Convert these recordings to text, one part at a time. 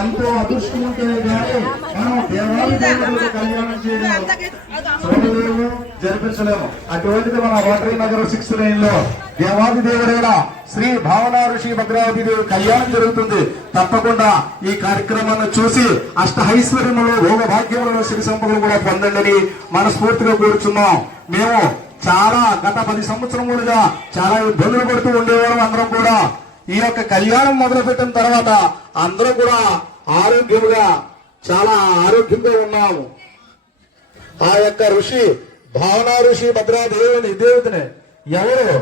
ఎంతో అదృష్టం ఉంటేనే కానీ మనం దేవాది దేవుడు కళ్యాణం చేయలేము, చూడలేము, జరిపించలేము. అటువంటిది మన వాటరీ నగర్ 6th లైన్ లో దేవాది దేవుడైన శ్రీ భావనా ఋషి భద్రావతి దేవి కళ్యాణం జరుగుతుంది. తప్పకుండా ఈ కార్యక్రమాన్ని చూసి అష్టైశ్వర్యములు భోగ భాగ్యములను శ్రీ సంపదలు కూడా పొందండి మనస్ఫూర్తిగా కోరుచున్నాం. మేము చాలా గత 10 సంవత్సరములుగా చాలా ఇబ్బందులు పడుతూ ఉండేవారు. అందరం కూడా ఈ యొక్క కళ్యాణం మొదలుపెట్టిన తర్వాత అందరూ కూడా ఆరోగ్యముగా చాలా ఆరోగ్యంగా ఉన్నాము. ఆ యొక్క ఋషి భావనా ఋషి భద్రాదేవిని దేవతని ఎవరు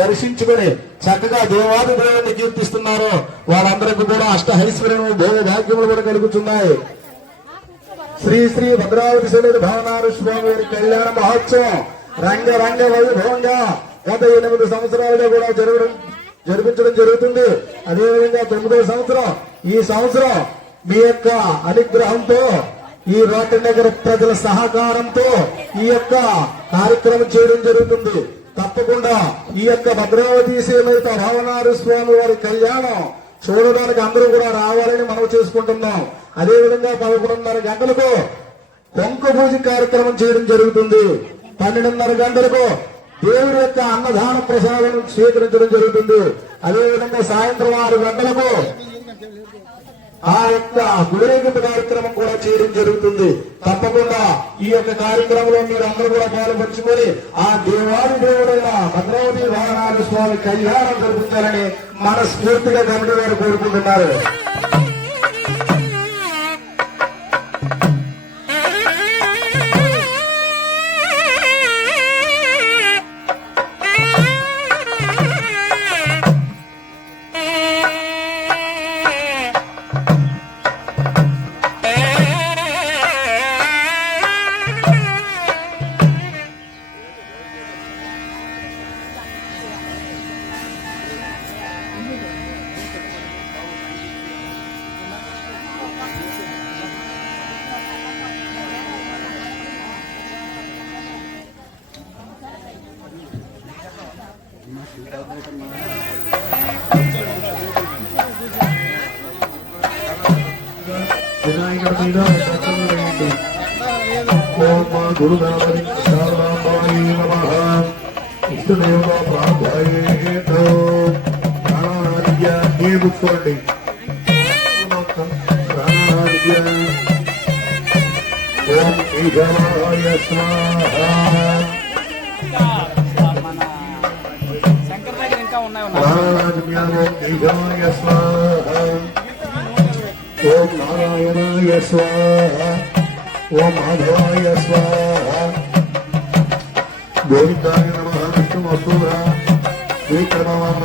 దర్శించుకుని చక్కగా దేవాది దేవుని కీర్తిస్తున్నారో వాళ్ళందరికీ కూడా అష్టైశ్వర్యము భోగ భాగ్యములు కూడా కలుగుతున్నాయి. శ్రీ శ్రీ భద్రావతి సమేత భావనా ఋషి స్వామి కళ్యాణ మహోత్సవం రంగ వైభవంగా గత 8 సంవత్సరాలుగా కూడా జరిపించడం జరుగుతుంది. అదేవిధంగా 9వ సంవత్సరం ఈ సంవత్సరం మీ యొక్క అనుగ్రహంతో ఈ రోటరీ నగర్ ప్రజల సహకారంతో ఈ యొక్క కార్యక్రమం చేయడం జరుగుతుంది. తప్పకుండా ఈ యొక్క భద్రావతి సమేత భావనారు స్వామి వారి కళ్యాణం చూడడానికి అందరూ కూడా రావాలని మనం చేసుకుంటున్నాం. అదేవిధంగా 11:30 గంటలకు కొంక పూజ కార్యక్రమం చేయడం జరుగుతుంది. 12:30 గంటలకు దేవుడి యొక్క అన్నదాన ప్రసాదం స్వీకరించడం జరుగుతుంది. అదేవిధంగా సాయంత్రం 6 గంటలకు ఆ యొక్క గుడిరేగింపు కార్యక్రమం కూడా చేయడం జరుగుతుంది. తప్పకుండా ఈ యొక్క కార్యక్రమంలో మీరు అందరూ కూడా పాల్పంచుకొని ఆ దేవాది దేవుడైన భద్రావతి భావనాథ స్వామి కళ్యాణం జరుపుతారని మనస్ఫూర్తిగా కమిటీ వారు కోరుకుంటున్నారు. వినాయకుడి మీద ఓం మా గురునాథి శారదాంబాయ నమః ఇష్టదేవ ప్రార్థాయ ప్రాణాద్య కూర్చోండి. ప్రాణాద్య ఓం ఈశాయ స్వాహ ప్రాణాద్య ఓం ఈశాయ స్వాహ ఓం నారాయణాయ స్వాహ ఓం మాధవాయ స్వాహ గోవిందాయ నమః విష్ణుమధుర శ్రీకరమాయ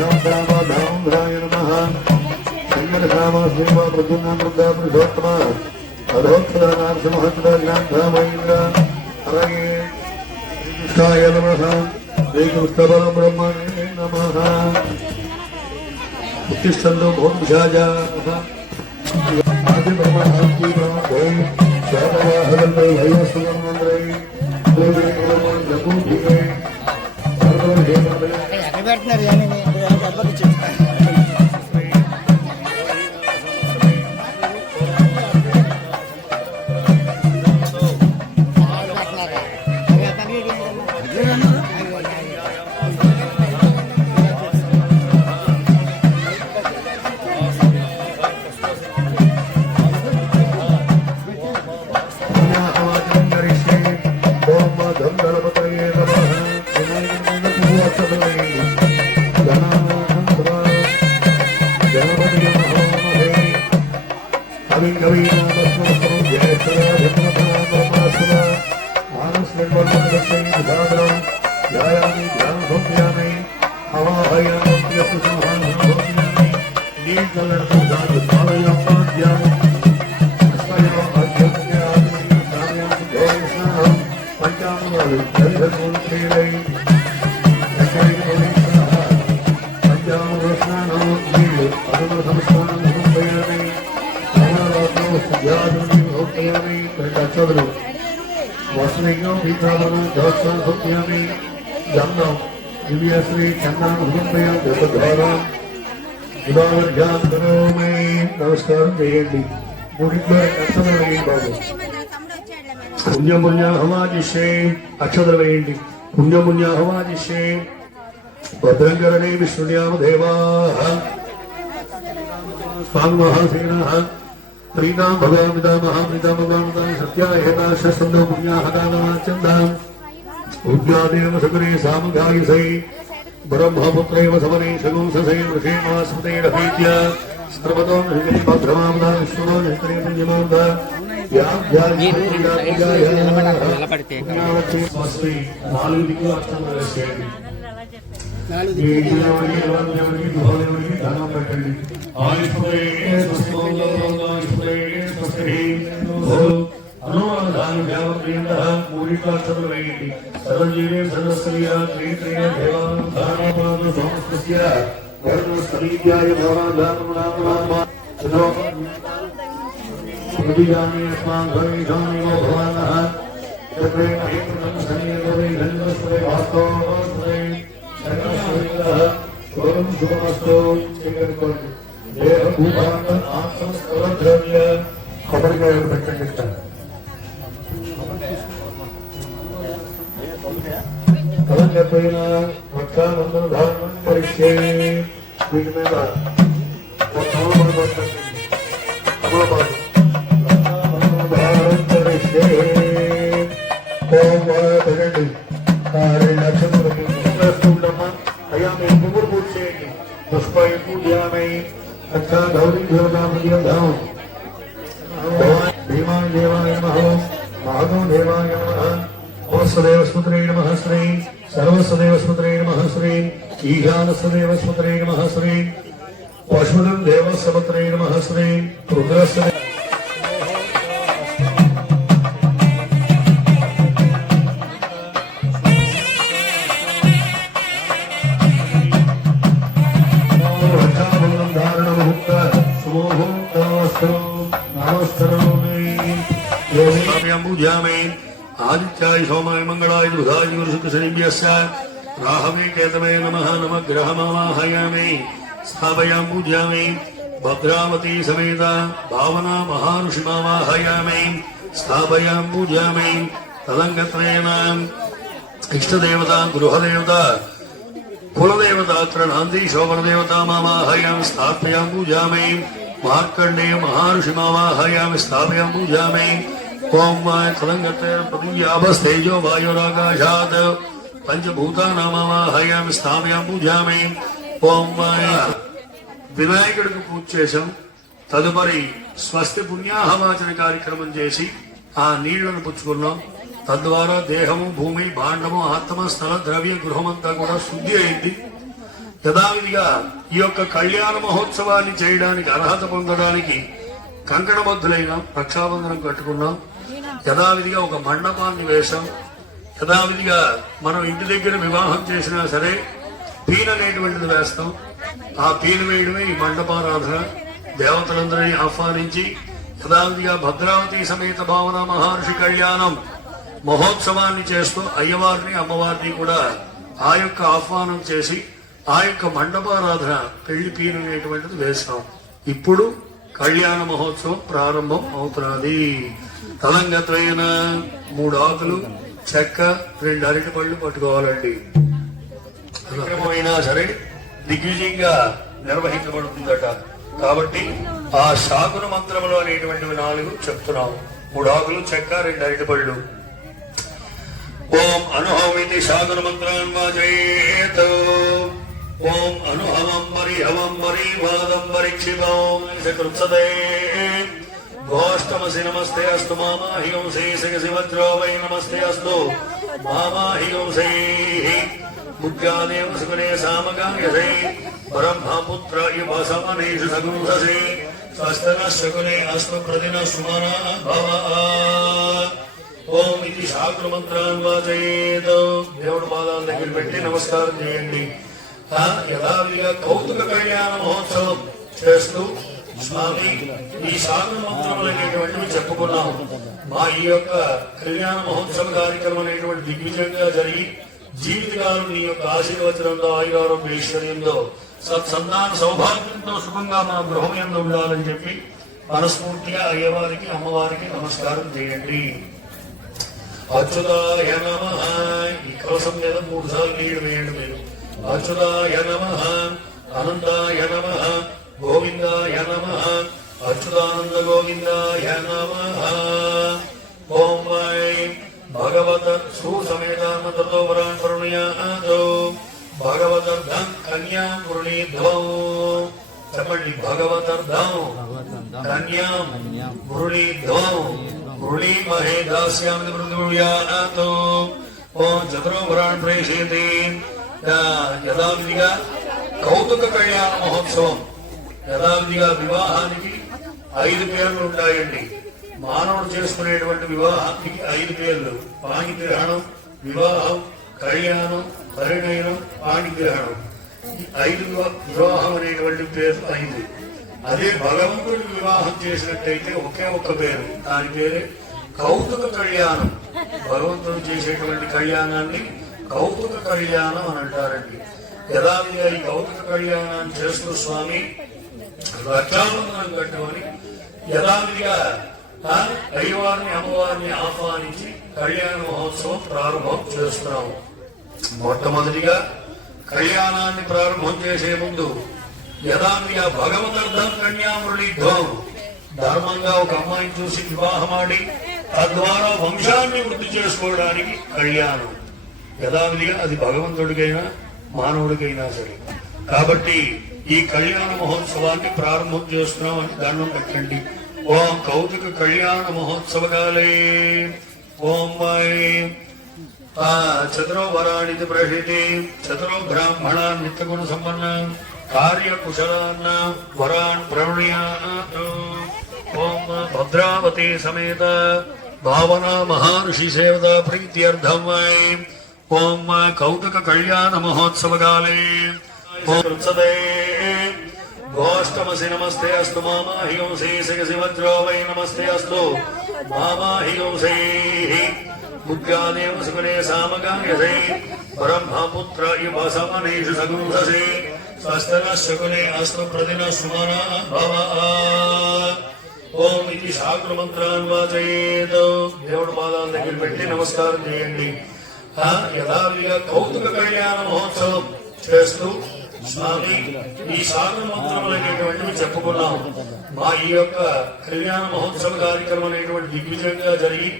నమః సంగరకామ శ్రీమ ప్రద్యుమ్నోత్తమ అధోత్తర నరసింహేంద్ర హరయే కృష్ణాయ నమః శ్రీకృష్ణ బ్రహ్మణే నమః ఉత్తిష్టంతో భోజాజా ఆది బ్రహ్మాంతి బ్రహ్మో శాతవాహనంలో హయసుమంద్రై జగూభిగే పెడుతున్నారు కానీ వసలింగం పీఠాలను దేవస్థానం భక్తియామి గంధం దివ్యశ్రీ చందాన హృదయం ద్వారా నమస్కారం చేయండి. గుడిలో అక్షతలు వేయండి బాబు. పుణ్యపుణ్య హవాదిశే అక్షతలు వేయండి. పుణ్యపుణ్య హవాదిశే భద్రంకరణే విష్ణుయామ దేవా స్వామిమహాసేన ప్రీతాం భగవామిదామహామిదామగామిదాం సత్యాయేతాశస్తందో పుణ్యాహదానమాచందాం ఉద్యాదేవ సకరే సామగాయసై బ్రహ్మపుత్రైవ సమనే శగుంససై వృషేమాస్మతైరభీత్య సర్వతో నిజని భద్రమామదా విష్ణులో నిష్కరే పుణ్యమామదా స్వస్తి 4 దిక్కులు అక్షంతలు వేసేయండి. ధనం పెట్టండి. మూడికాక్షలు వేయండి. సర్వజీవే సర్వస్త్రీయ కొబ్బరికాయలు పెట్టండి. కలంకపోయిన రక్షాబంధన ధారణం పరిచే వీటి మీద పెట్టండి. 2 లక్షలు అయ్యా మేము పువ్వులు పూజ చేయండి. పుష్పై పూజామై అక్షా గౌరీ దేవతాం భీమాయ దేవాయ నమః మహదో దేవాయ నమః ఓస్వదేవస్పుత్రే నమః శ్రీ సర్వస్వదేవస్పుత్రే నమః శ్రీ ఈశానస్వదేవస్పుత్రే నమః శ్రీ పశునం దేవస్వపుత్రే నమః శ్రీ రుద్రస్వ ఆదిత్యాయ సోమాయ మంగళాయ బుధాయ గురుశుక్రశనిభ్యశ్చ రాహవే కేతవే నమః నమగ్రహమావాహయామి స్థాపయాం పూజ్యామి భద్రావతీ సమేత భావనా మహారుషిమావాహయామి స్థాపయాం పూజ్యామి తదంగత్వేన ఇష్టదేవత గృహదేవత కులదేవత త్రణాంతి శోభనదేవతామావాహయామి స్థాపయాం పూజ్యామి మార్కండేయ మహారుషిమావాహయామి స్థాపయాం పూజ్యామి ఓం తలంగతే పృథివ్యాభస్తేజో వాయురాకాశాత్ పంచభూతానామావాహయామి స్థాపయాం పూజామి. ఓం వినాయకుడికి పూజ చేశాం. తదుపరి స్వస్తి పుణ్యాహవాచన కార్యక్రమం చేసి ఆ నీళ్లను పుచ్చుకున్నాం. తద్వారా దేహము భూమి భాండము ఆత్మ స్థల ద్రవ్య గృహమంతా కూడా శుద్ధి అయింది. యథావిధిగా ఈ యొక్క కళ్యాణ మహోత్సవాన్ని చేయడానికి అర్హత పొందడానికి కంకణబద్ధులైన రక్షాబంధనం కట్టుకున్నాం. యథావిధిగా ఒక మండపాన్ని వేశాం. యథావిధిగా మనం ఇంటి దగ్గర వివాహం చేసినా సరే పీన అనేటువంటిది వేస్తాం. ఆ పీన వేయడమే ఈ మండపారాధన. దేవతలందరినీ ఆహ్వానించి యథావిధిగా భద్రావతి సమేత భావన మహర్షి కళ్యాణం మహోత్సవాన్ని చేస్తూ అయ్యవారిని అమ్మవారిని కూడా ఆ యొక్క ఆహ్వానం చేసి ఆ యొక్క మండపారాధన పెళ్లి పీన అనేటువంటిది వేస్తాం. ఇప్పుడు కళ్యాణ మహోత్సవం ప్రారంభం అవుతున్నది. తలంగత్వైన 3 ఆకులు చెక్క 2 అరటి పళ్ళు పట్టుకోవాలండి. కార్యక్రమమైనా సరే దిగ్విజయంగా నిర్వహించబడుతుందట. కాబట్టి ఆ శాకున మంత్రములు అనేటువంటివి 4 చెప్తున్నాం. 3 ఆకులు చెక్క 2 అరటి పళ్ళు. ఓం అనుహమితి శాకున మంత్రాన్ వాజయేత్. ఓం అనుహవం పరిహవం పరివాదం పరిక్షిపం కృత్సతే గోష్టమసి నమస్తే అస్తు మామాహింసై సగసి వజ్రో వై నమస్తే అస్తు మామాహింసై ముఖ్యాదేవ సుగుణే సామగాయసై బ్రహ్మపుత్ర ఇవ సమనేషు సగుంససి స్వస్తన శకునే అస్తు ప్రతిన సుమనా భవ. ఓం ఇది శాకున మంత్రాన్ వాచయేత్. దేవుడు పాదాల దగ్గర పెట్టి నమస్కారం చేయండి. యథావిధిగా కౌతుక కళ్యాణ మహోత్సవం చేస్తూ స్వామి ఈ శాకున మంత్రములు అనేటువంటివి చెప్పుకున్నాం. మా ఈ యొక్క కళ్యాణ మహోత్సవ కార్యక్రమం అనేటువంటి దిగ్విజయంగా జరిగి జీవితకాలం నీ యొక్క ఆశీర్వచనంలో ఆయురారోగ్య ఐశ్వర్యంలో సత్సంతాన సౌభాగ్యంతో సుఖంగా మా గృహం యందు ఉండాలని చెప్పి మనస్ఫూర్తిగా అయ్యవారికి అమ్మవారికి నమస్కారం చేయండి. అచ్యుతాయ నమః. ఈ కలశం మీద 3 సార్లు నీళ్లు వేయండి మీరు. అచ్యుతాయ నమః, అనంతాయ నమః, గోవిందాయ నమః, అచ్యుతానంద గోవిందాయ నమః. ఓం ఐం భగవత సుసమేతానందతో వరాన్ వరుణయాదో భగవదర్థం కన్యాం వృణీధ్వం. చెప్పండి, భగవదర్థం కన్యాం వృణీధ్వం వృణీమహే దాస్యామి మృదుయాతో. ఓం చతురో వరాన్ ప్రేషయతి. యథావిధిగా కౌతుక కళ్యాణ మహోత్సవం, యథావిధిగా వివాహానికి 5 పేర్లు ఉంటాయండి. మానవుడు చేసుకునేటువంటి వివాహానికి 5 పేర్లు: పాణిగ్రహణం, వివాహం, కళ్యాణం, పరిణయనం, పాణిగ్రహణం. ఈ 5 వివాహం అనేటువంటి పేర్లు 5. అదే భగవంతుడి వివాహం చేసినట్టయితే ఒకే ఒక్క పేరు, దాని పేరే కౌతుక కళ్యాణం. భగవంతుడు చేసేటువంటి కళ్యాణాన్ని కౌతుక కళ్యాణం అని అంటారండి. యథావిధిగా ఈ కౌతుక కళ్యాణాన్ని చేస్తూ స్వామి రక్షాబంధనం కట్టుకొని యథావిధిగా అయ్యవారిని అమ్మవారిని ఆహ్వానించి కళ్యాణ మహోత్సవం ప్రారంభం చేస్తున్నాము. మొట్టమొదటిగా కళ్యాణాన్ని ప్రారంభం చేసే ముందు యథావిధిగా భగవదర్థం కన్యామృణీధ్వం, ధర్మంగా ఒక అమ్మాయిని చూసి వివాహమాడి తద్వారా వంశాన్ని వృద్ధి చేసుకోవడానికి కళ్యాణం. యథావిధిగా అది భగవంతుడికైనా మానవుడికైనా సరే. కాబట్టి ఈ కళ్యాణ మహోత్సవాన్ని ప్రారంభం చేస్తున్నాం అని దండం పెట్టండి. ఓం కౌతుక కళ్యాణ మహోత్సవకాలే. ఓం చతురో వరాణి ప్రహితి చతురో బ్రాహ్మణాన్ నిత్యగుణ సంపన్న కార్యకుశలాన్న వరాన్ ప్రవణ్యాత్. ఓం భద్రావతి సమేత భావనా మహర్షి సేవతా ప్రీత్యర్థం వై. ఓం కౌతుక కళ్యాణ మహోత్సవకాలే. గోష్టమసి నమస్తే అస్తు మామాహింసే శిఖసి వజ్రో వై నమస్తే అస్తు మామాహింసై. బుద్ధ్యాదేవ సుఖనే సామగాయసై బ్రహ్మపుత్ర ఇవ సమనేషు సగుంససే. స్వస్తన శకునే అస్తు ప్రతిన సుమన భవ. ఓం ఇది శాకుల మంత్రాన్ని వాచయేత్. దేవుడి పాదాల దగ్గర పెట్టి నమస్కారం చేయండి. యథావిధిగా కౌతుక కళ్యాణ మహోత్సవం చేస్తూ స్వామి ఈ శాకుల మంత్రములు అనేటువంటివి చెప్పుకున్నాం. మా ఈ యొక్క కళ్యాణ మహోత్సవ కార్యక్రమం అనేటువంటి దిగ్విజయంగా జరిగి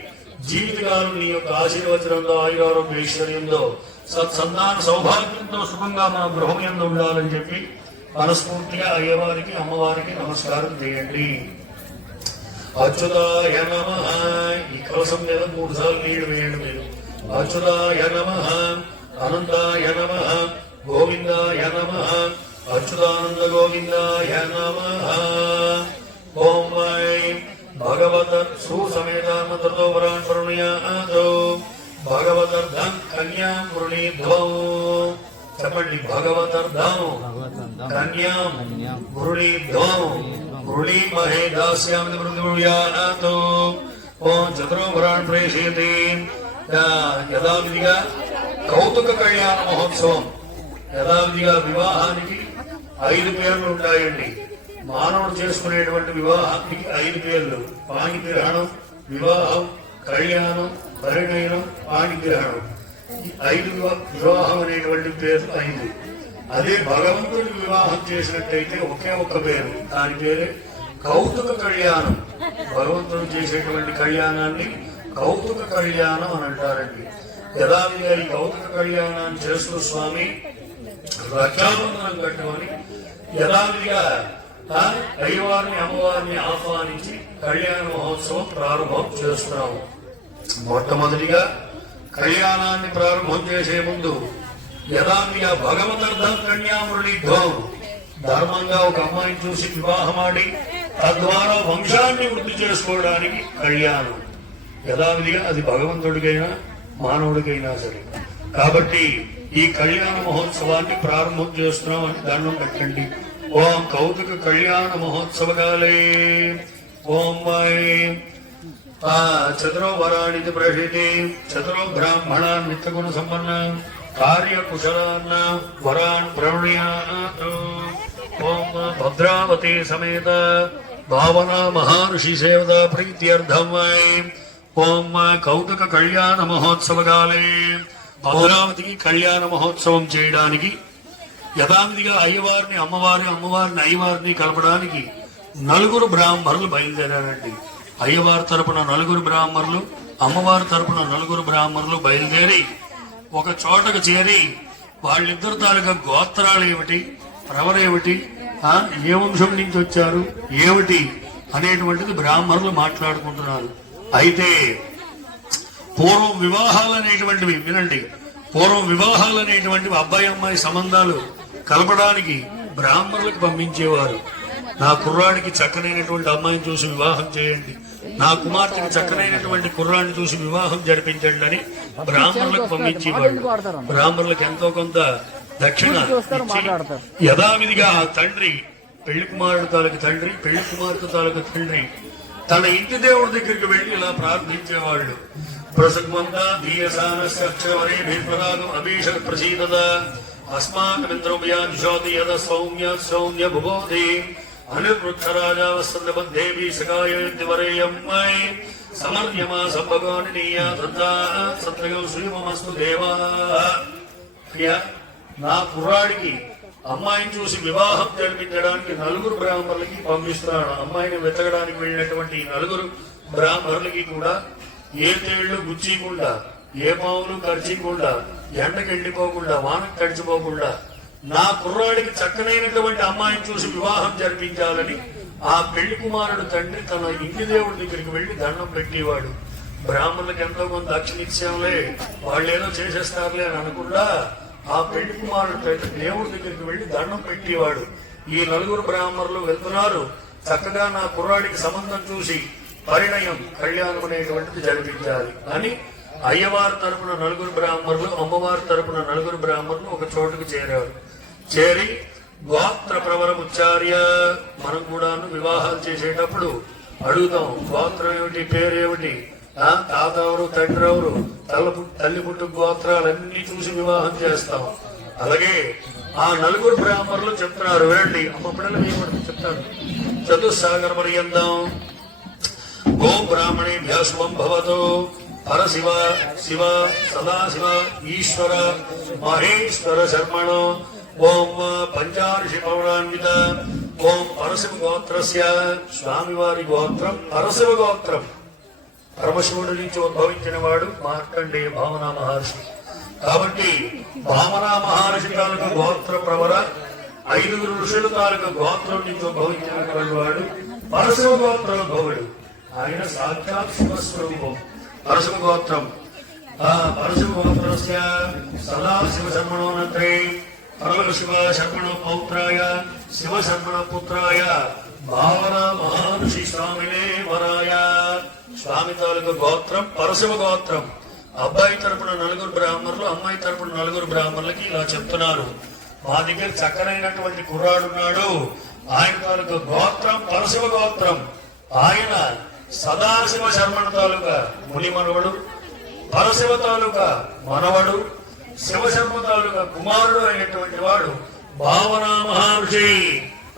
జీవితకాలం నీ యొక్క ఆశీర్వచనంలో ఆయురారోగ్య ఐశ్వర్యంలో సత్సంతాన సౌభాగ్యంతో సుఖంగా మా గృహం యందు ఉండాలని చెప్పి మనస్ఫూర్తిగా అయ్యవారికి అమ్మవారికి నమస్కారం చేయండి. అచ్యుతాయ నమః. ఈ కలశం మీద 3 సార్లు నీళ్లు వేయండి మీరు. అచ్యుతాయ నమః, అనంతాయ నమః, గోవిందాయ నమః, అచ్యుతానంద గోవిందాయ నమః. ఓం ఐం భగవత సుసమేతానందతో వరాన్ వరుణయాదో భగవదర్థం కన్యాం వృణీధ్వం. చెప్పండి, భగవదర్థం కన్యాం వృణీధ్వం వృణీమహే దాస్యామి మృదుయాతో. ఓం చతురో వరాన్ ప్రేషయతి. యథావిధిగా కౌతుక కళ్యాణ మహోత్సవం, యథావిధిగా వివాహానికి 5 పేర్లు ఉంటాయండి. మానవుడు చేసుకునేటువంటి వివాహానికి 5 పేర్లు: పాణిగ్రహణం, వివాహం, కళ్యాణం, పరిణయనం, పాణిగ్రహణం. ఈ 5 వివాహం అనేటువంటి పేర్లు 5. అదే భగవంతుడి వివాహం చేసినట్టయితే ఒకే ఒక్క పేరు, దాని పేరే కౌతుక కళ్యాణం. భగవంతుడు చేసేటువంటి కళ్యాణాన్ని కౌతుక కళ్యాణం అని అంటారండి. యథావిధిగా ఈ కౌతుక కళ్యాణాన్ని చేస్తూ స్వామి రక్షాబంధనం కట్టుకొని యథావిధిగా అయ్యవారిని అమ్మవారిని ఆహ్వానించి కళ్యాణ మహోత్సవం ప్రారంభం చేస్తున్నాము. మొట్టమొదటిగా కళ్యాణాన్ని ప్రారంభం చేసే ముందు యథావిధిగా భగవదర్థం కన్యామృణీధ్వం, ధర్మంగా ఒక అమ్మాయిని చూసి వివాహమాడి తద్వారా వంశాన్ని వృద్ధి చేసుకోవడానికి కళ్యాణం. యథావిధిగా అది భగవంతుడికైనా మానవుడికైనా సరే. కాబట్టి ఈ కళ్యాణ మహోత్సవాన్ని ప్రారంభం చేస్తున్నాం అని దండం పెట్టండి. ఓం కౌతుక కళ్యాణ మహోత్సవకాలే. ఓం చతురో వరాణి ప్రహితి చతురో బ్రాహ్మణాన్ నిత్యగుణ సంపన్న కార్యకుశలాన్న వరాన్ ప్రణయాతు. ఓం భద్రావతి సమేత భావన మహర్షి సేవద ప్రీత్యర్థం వై. ఓం కౌతుక కళ్యాణ మహోత్సవకాలే భద్రావతికి కళ్యాణ మహోత్సవం చేయడానికి యథావిధిగా అయ్యవారిని అమ్మవారిని అయ్యవారిని కలపడానికి 4 బ్రాహ్మణులు బయలుదేరారండి. అయ్యవారి తరపున 4 బ్రాహ్మణులు, అమ్మవారి తరపున 4 బ్రాహ్మణులు బయలుదేరి ఒక చోటకు చేరి వాళ్ళిద్దరు తాలూకా గోత్రాలు ఏమిటి, ప్రవరేమిటి, ఏ వంశం నుంచి వచ్చారు ఏమిటి అనేటువంటిది బ్రాహ్మణులు మాట్లాడుకుంటున్నారు. అయితే పూర్వం వివాహాలు అనేటువంటివి వినండి, పూర్వం వివాహాలు అనేటువంటివి అబ్బాయి అమ్మాయి సంబంధాలు కలపడానికి బ్రాహ్మణులకు పంపించేవారు. నా కుర్రాడికి చక్కనైనటువంటి అమ్మాయిని చూసి వివాహం చేయండి, నా కుమార్తెకి చక్కనైనటువంటి కుర్రాడిని చూసి వివాహం జరిపించండి అని బ్రాహ్మణులకు పంపించేవాడు. బ్రాహ్మణులకు ఎంతో కొంత దక్షిణ ఇచ్చి యథావిధిగా ఆ తండ్రి పెళ్లి కుమారుడు తాలూకు తండ్రి, పెళ్లి కుమార్తె తాలూకు తండ్రి తన ఇంటి దేవుడి దగ్గరికి వెళ్లి ఇలా ప్రార్థించేవాళ్ళు. ప్రసంగంతా దీయసానస్యక్షరవరేభిప్రదాగం అభీషణ ప్రసీదత అస్మాకమింద్రోపయాజ్యోతి యద సౌమ్య సౌమ్య భుగోధి అనిర్వృక్షరాజావసందేవి సకాయేయం మై సమర్యమా సంభగానినీయ సత్రగం శ్రీమస్తు దేవా. నా కుర్రాడికి అమ్మాయిని చూసి వివాహం జరిపించడానికి 4 బ్రాహ్మణులకి పంపిస్తున్నాడు. అమ్మాయిని వెతకడానికి వెళ్ళినటువంటి 4 బ్రాహ్మణులకి కూడా ఏ తేళ్లు గుచ్చికుండా, ఏ పావులు ఖర్చకుండా, ఎండకి ఎండిపోకుండా, వానకు తడిచిపోకుండా నా కుర్రాడికి చక్కనైనటువంటి అమ్మాయిని చూసి వివాహం జరిపించాలని ఆ పెళ్లి కుమారుడు తండ్రి తన ఇంటి దేవుడి దగ్గరికి వెళ్లి దండం పెట్టేవాడు. బ్రాహ్మణులకు ఎంతో కొంత దక్షిణిత్యంలే, వాళ్ళేదో చేసేస్తారులే అని అనుకుండా ఆ పెళ్లి కుమారుడు తండ్రి దేవుడి దగ్గరికి వెళ్లి దండం పెట్టేవాడు. ఈ 4 బ్రాహ్మణులు వెళ్తున్నారు, చక్కగా నా కుర్రాడికి సంబంధం చూసి పరిణయం కళ్యాణం అనేటువంటిది జరిపించాలి అని అయ్యవారి తరపున 4 బ్రాహ్మణులు, అమ్మవారి తరపున 4 బ్రాహ్మణులు ఒక చోటుకు చేరారు. చేరి గోత్ర ప్రవరముచ్చార్య, మనం కూడాను వివాహాలు చేసేటప్పుడు అడుగుతాం గోత్రం ఏమిటి, పేరేమిటి, తాత ఎవరు, తండ్రి ఎవరు, తల్లి పుట్టు గోత్రాలన్నీ చూసి వివాహం చేస్తాం. అలాగే ఆ 4 బ్రాహ్మణులు చెప్తున్నారు, వినండి. అమ్మ పిల్లలు మేము చెప్తాను. చతుస్సాగర పర్యంతం గో బ్రాహ్మణేభ్య శుభం భవతు. పరశివ శివ సదాశివ ఈశ్వర మహేశ్వర శర్మణో ఓం పంచార్షి పౌరాన్విత. ఓం పరశివ గోత్రస్య, స్వామివారి గోత్రం పరశివ గోత్రం. పరమశివుడి నుంచి ఉద్భవించిన వాడు మార్కండేయ భావనా మహర్షి. కాబట్టి భావనా మహర్షి తాలూకు గోత్ర ప్రవర 5 ఋషుల తాలూకు గోత్రం నుంచి ఉద్భవించినటువంటి వాడు పరశివ గోత్రోద్భవుడు. ఆయన సాక్షాత్ శివస్వరూపం. పరశువ గోత్రం పరశువ గోత్రస్య సదాశివ శర్మణోనంత్రే పరమశివ శర్మణో పౌత్రాయ శివ శర్మణ పుత్రాయ భావన మహర్షి స్వామినే వరాయ. స్వామి తాలూకు గోత్రం పరశువ గోత్రం. అబ్బాయి తరపున 4 బ్రాహ్మణులు, అమ్మాయి తరపున 4 బ్రాహ్మణులకి ఇలా చెప్తున్నారు, మా దగ్గర చక్కనైనటువంటి కుర్రాడున్నాడు, ఆయన తాలూకు గోత్రం పరశువ గోత్రం. ఆయన సదాశివ శర్మణ తాలూకా ముని మనవడు, పరశివ తాలూకా మనవడు, శివశర్మ తాలూకా కుమారుడు అయినటువంటి వాడు భావనా మహర్షి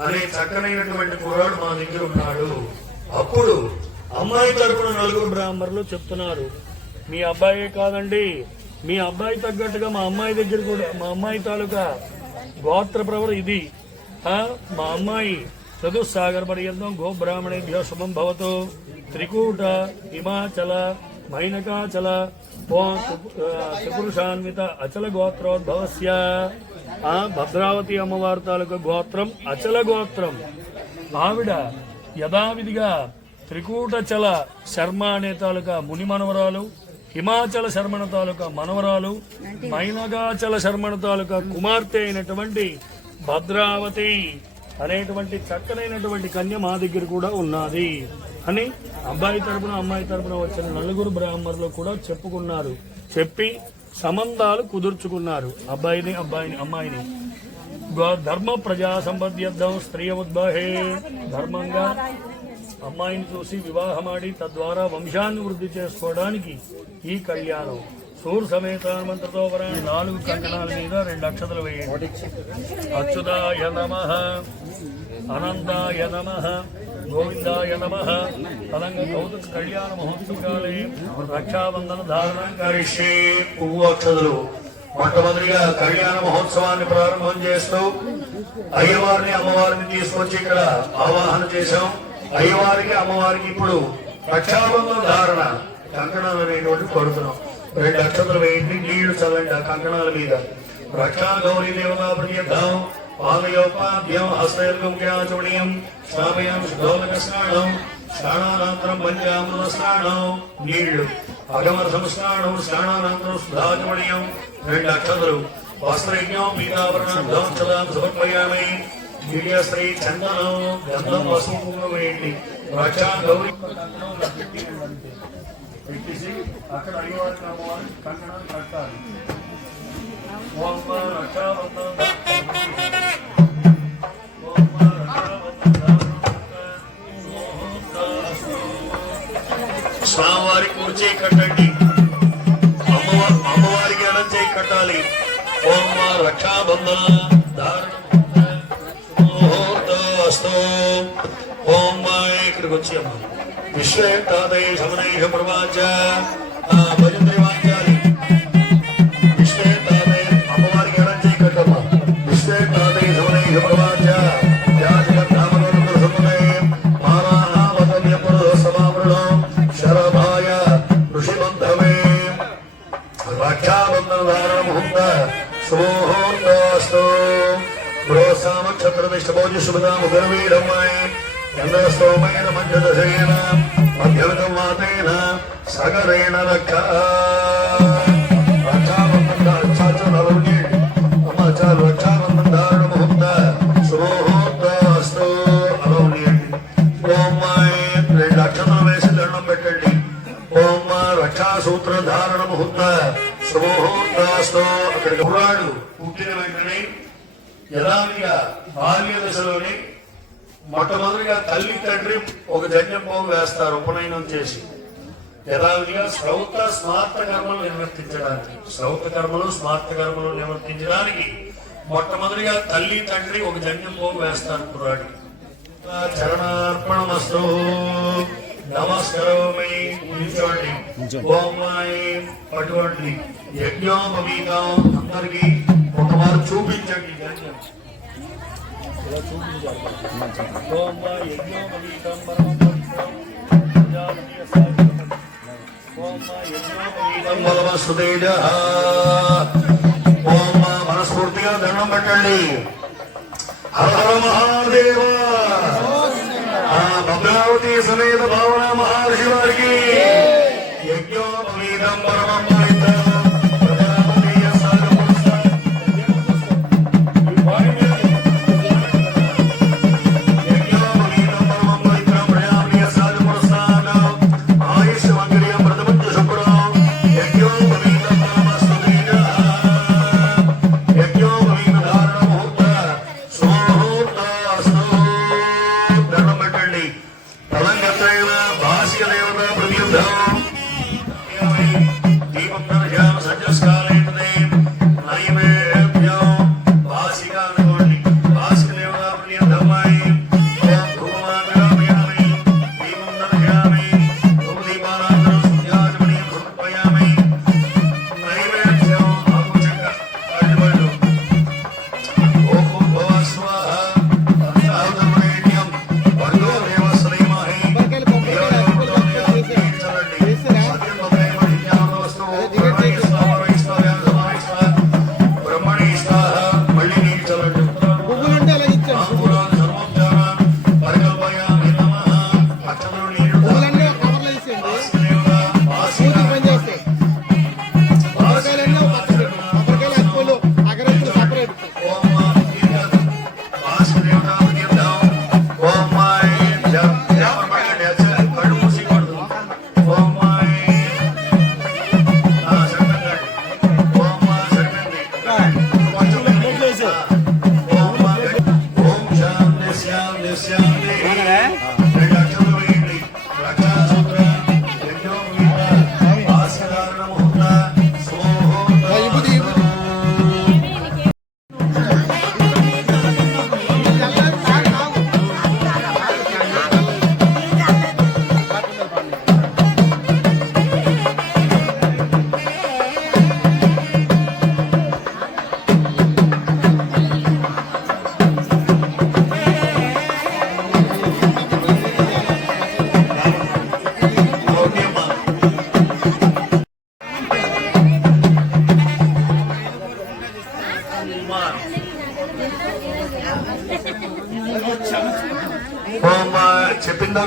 అనే చక్కనైనటువంటి కుర్రాడు మా దగ్గర ఉన్నాడు. అప్పుడు అమ్మాయి తరపున 4 బ్రాహ్మణులు చెప్తున్నారు, మీ అబ్బాయే కాదండి, మీ అబ్బాయి తగ్గట్టుగా మా అమ్మాయి దగ్గర కూడా, మా అమ్మాయి తాలూకా గోత్ర ప్రవర ఇది, మా అమ్మాయి చతుస్సాగర పర్యంతం గో బ్రాహ్మణేభ్యో శుభం భవతు. త్రికూట హిమాచల మైనకాచల త్రిపురుషాన్విత అచల గోత్రోద్భవస్య. భద్రావతి అమ్మవారి తాలూకా గోత్రం అచల గోత్రం. ఆవిడ యథావిధిగా త్రికూటచల శర్మ అనే తాలూకా ముని మనవరాలు, హిమాచల శర్మణ తాలూకా మనవరాలు, మైనగాచల శర్మణ తాలూకా కుమార్తె అయినటువంటి భద్రావతి అనేటువంటి చక్కనైనటువంటి కన్య మా దగ్గర కూడా ఉన్నది అని అబ్బాయి తరపున అమ్మాయి తరపున వచ్చిన 4 బ్రాహ్మణులు కూడా చెప్పుకున్నారు. చెప్పి సంబంధాలు కుదుర్చుకున్నారు, అబ్బాయిని అమ్మాయిని. ధర్మ ప్రజా సంపద్యర్థం స్త్రీ ఉద్భవే, ధర్మంగా అమ్మాయిని చూసి వివాహమాడి తద్వారా వంశాన్ని వృద్ధి చేసుకోవడానికి ఈ కళ్యాణం. సూర్ సమేత మంత్రతో పరాన్ని 4 కంకణాల మీద 2 అక్షతలు వేయండి. అచ్యుతాయ నమః, అనంతాయ నమః, గోవిందాయ నమః. తలంగ కౌతుక కళ్యాణ మహోత్సవాలే రక్షాబంధన ధారణం కరిష్యే. పువ్వు అక్షతలు మొట్టమొదటిగా కళ్యాణ మహోత్సవాన్ని ప్రారంభం చేస్తూ అయ్యవారిని అమ్మవారిని తీసుకొచ్చి ఇక్కడ ఆవాహన చేశాం. అయ్యవారికి అమ్మవారికి ఇప్పుడు రక్షాబంధన ధారణ కంకణాలు అనేటువంటి కొడుతున్నాం. 2 అక్షతలు వేయండి, నీళ్లు చల్లండి ఆ కంకణాల మీద. రక్షా గౌరీ దేవతా ప్రియర్థం పాదయోపాద్యం హస్తయోగ్యాచమణీయం స్నామయం శుద్ధోదక స్నానం స్నానానంతరం పంచామృత స్నానం నీళ్లు అగమర సంస్నానం స్నానానంతరం శుద్ధాచమణీయం 2 అక్షతలు వస్త్రయజ్ఞం పీతాభరణం చదాం సమర్పయామి. దివ్యశ్రీ చందనం గంధం వసుకుంకుమ వేయండి. రక్షా గౌరీ పెట్టేసి అక్కడ అయ్యవారికి అమ్మవారికి కంకణాలు కట్టాలి. స్వామివారి కుడి చేయి కట్టండి, అమ్మవారికి ఎడం చేయి కట్టాలి. ఓం రక్షాబంధన ధారణస్తు. ఓం ఇక్కడికి వచ్చి అమ్మ విశ్వేతాదయ శమనైష ప్రవాచ భజంత్రి వాచాలి. విశ్వేతాదయ అమ్మవారికి ఎడం చేయి కట్టమ్మ. విశ్వేతాదయ శమనైష ప్రవాచ శరభాయ ఋషిబంధవే రక్షాబంధన ధారణ ముహూర్త శుభోహోర్తస్తు. గృహసామక్షత్రదిష్టభోజ శుభదాం ఉదరవీరమ్మాయి చంద్రస్తోమైన మధ్యదశేన మధ్యగం మాతేన సగరేణ రక్ష. రక్షాబంధన అమ్మ చాలు. రక్షాబంధన ధారణ ముహూర్త శుభోహోర్తస్తు. అలౌనియండి. ఓం 2 అక్షతలు వేసి దండం పెట్టండి. ఓం రక్షాసూత్ర ధారణ ముహూర్త శుభోహోర్తస్తు. అక్కడికి పురాడు పుట్టిన వెంటనే యథావిధిగా బాల్య దశలోనే మొట్టమొదటిగా తల్లి తండ్రి ఒక జన్యం పోగు వేస్తారు ఉపనయనం చేసి. యథావిధిగా శ్రౌత స్మార్త కర్మలు నిర్వర్తించడానికి మొట్టమొదటిగా తల్లి తండ్రి ఒక జన్యం పోగు వేస్తారు కుర్రాడికి. చరణార్పణమస్తు. నమస్కరోమి. నిల్చోండి. ఓమాయి అటువంటి యజ్ఞోపవీతం అందరికి ఒకవారు చూపించండి. మనస్ఫూర్తిగా దండం పెట్టండి. హర మహాదేవ. భద్రావతి సమేత భావన మహర్షి వారికి యజ్ఞోపవీతం పరమం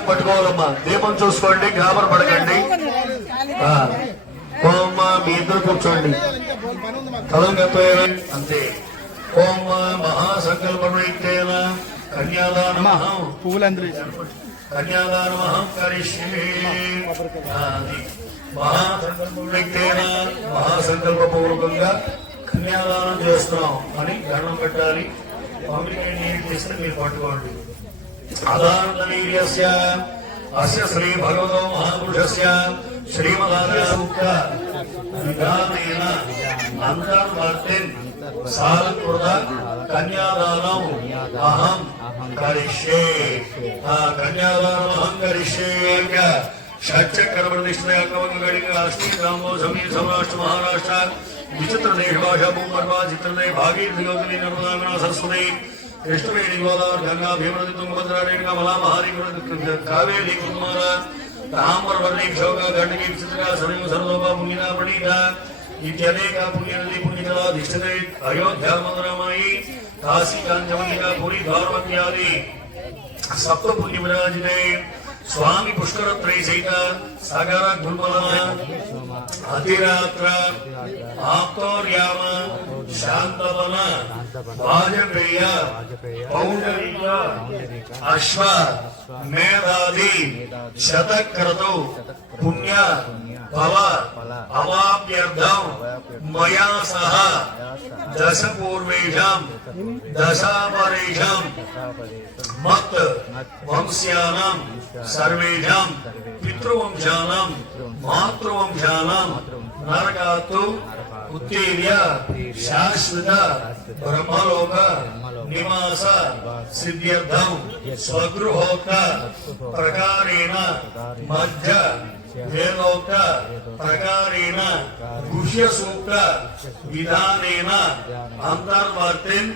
పట్టుకోవాలమ్మా. దీపం చూసుకోండి, గాబర పడకండి. ఓం మీ ఇద్దరు కూర్చోండి. తలంగత్వేన అంతే. ఓం మహాసంకల్పనైతేన కన్యాదానమహం కన్యాదానమహం కరిష్యే. మహాసంకల్పనైతేన మహాసంకల్పపూర్వకంగా కన్యాదానం చేస్తున్నాం అని దండం పెట్టాలి. పబ్లిక్ చేస్తే మీరు పట్టుకోండి. అదానంతనీర్యస్య అస్య శ్రీ భగవతో మహాపురుషస్య శ్రీమదాన సూక్త విధానేన అంతర్వర్తిన్ సాలకృత కన్యాదానం అహం కరిష్యే. కన్యాదానం అహం కరిష్యే. షట్చక్ర ప్రతిష్ఠయాకమగడిక అస్మి రామో సమీ సౌరాష్ట్ర మహారాష్ట్ర విచిత్ర దేశ భాషా భూమర్వా చిత్రదే భాగీరథి గౌతమి నర్మదా సరస్వతి కృష్ణవేణి గోదావరి గంగా భీమనది తుంగభద్ర రేణుక మలా మహారి కావేరి కుమార తామ్రవర్ణి క్షోక గండకి విచిత్ర సరయు సర్వోప పుణ్యనా ప్రణీత ఇత్యనేక పుణ్యనది పుణ్యకలాధిష్ఠితే అయోధ్యా మందరమాయి కాశీ కాంచమల్లికా పురి ద్వారవత్యాది సప్త పుణ్య విరాజితే స్వామి పుష్కరత్రయ సహిత సాగర గుల్మల అతిరాత్ర ఆప్తోర్యామ శాంతవన వాజపేయ పౌండరీక అశ్వ మేధాది శతక్రతు పుణ్య ఫల అవాప్యర్థం మయా సహ దశ పూర్వేషాం దశాపరేషాం మత్ వంశ్యానాం సర్వేషాం పితృవంశానాం మాతృవంశానాం నరకాత్తు ఉత్తీర్య శాశ్వత బ్రహ్మలోక నివాస సిద్ధ్యర్థం స్వగృహోక్త ప్రకారేణ మధ్య వేదోక్త ప్రకారేణ గుహ్య సూక్త విధానేన అంతర్వర్తిన్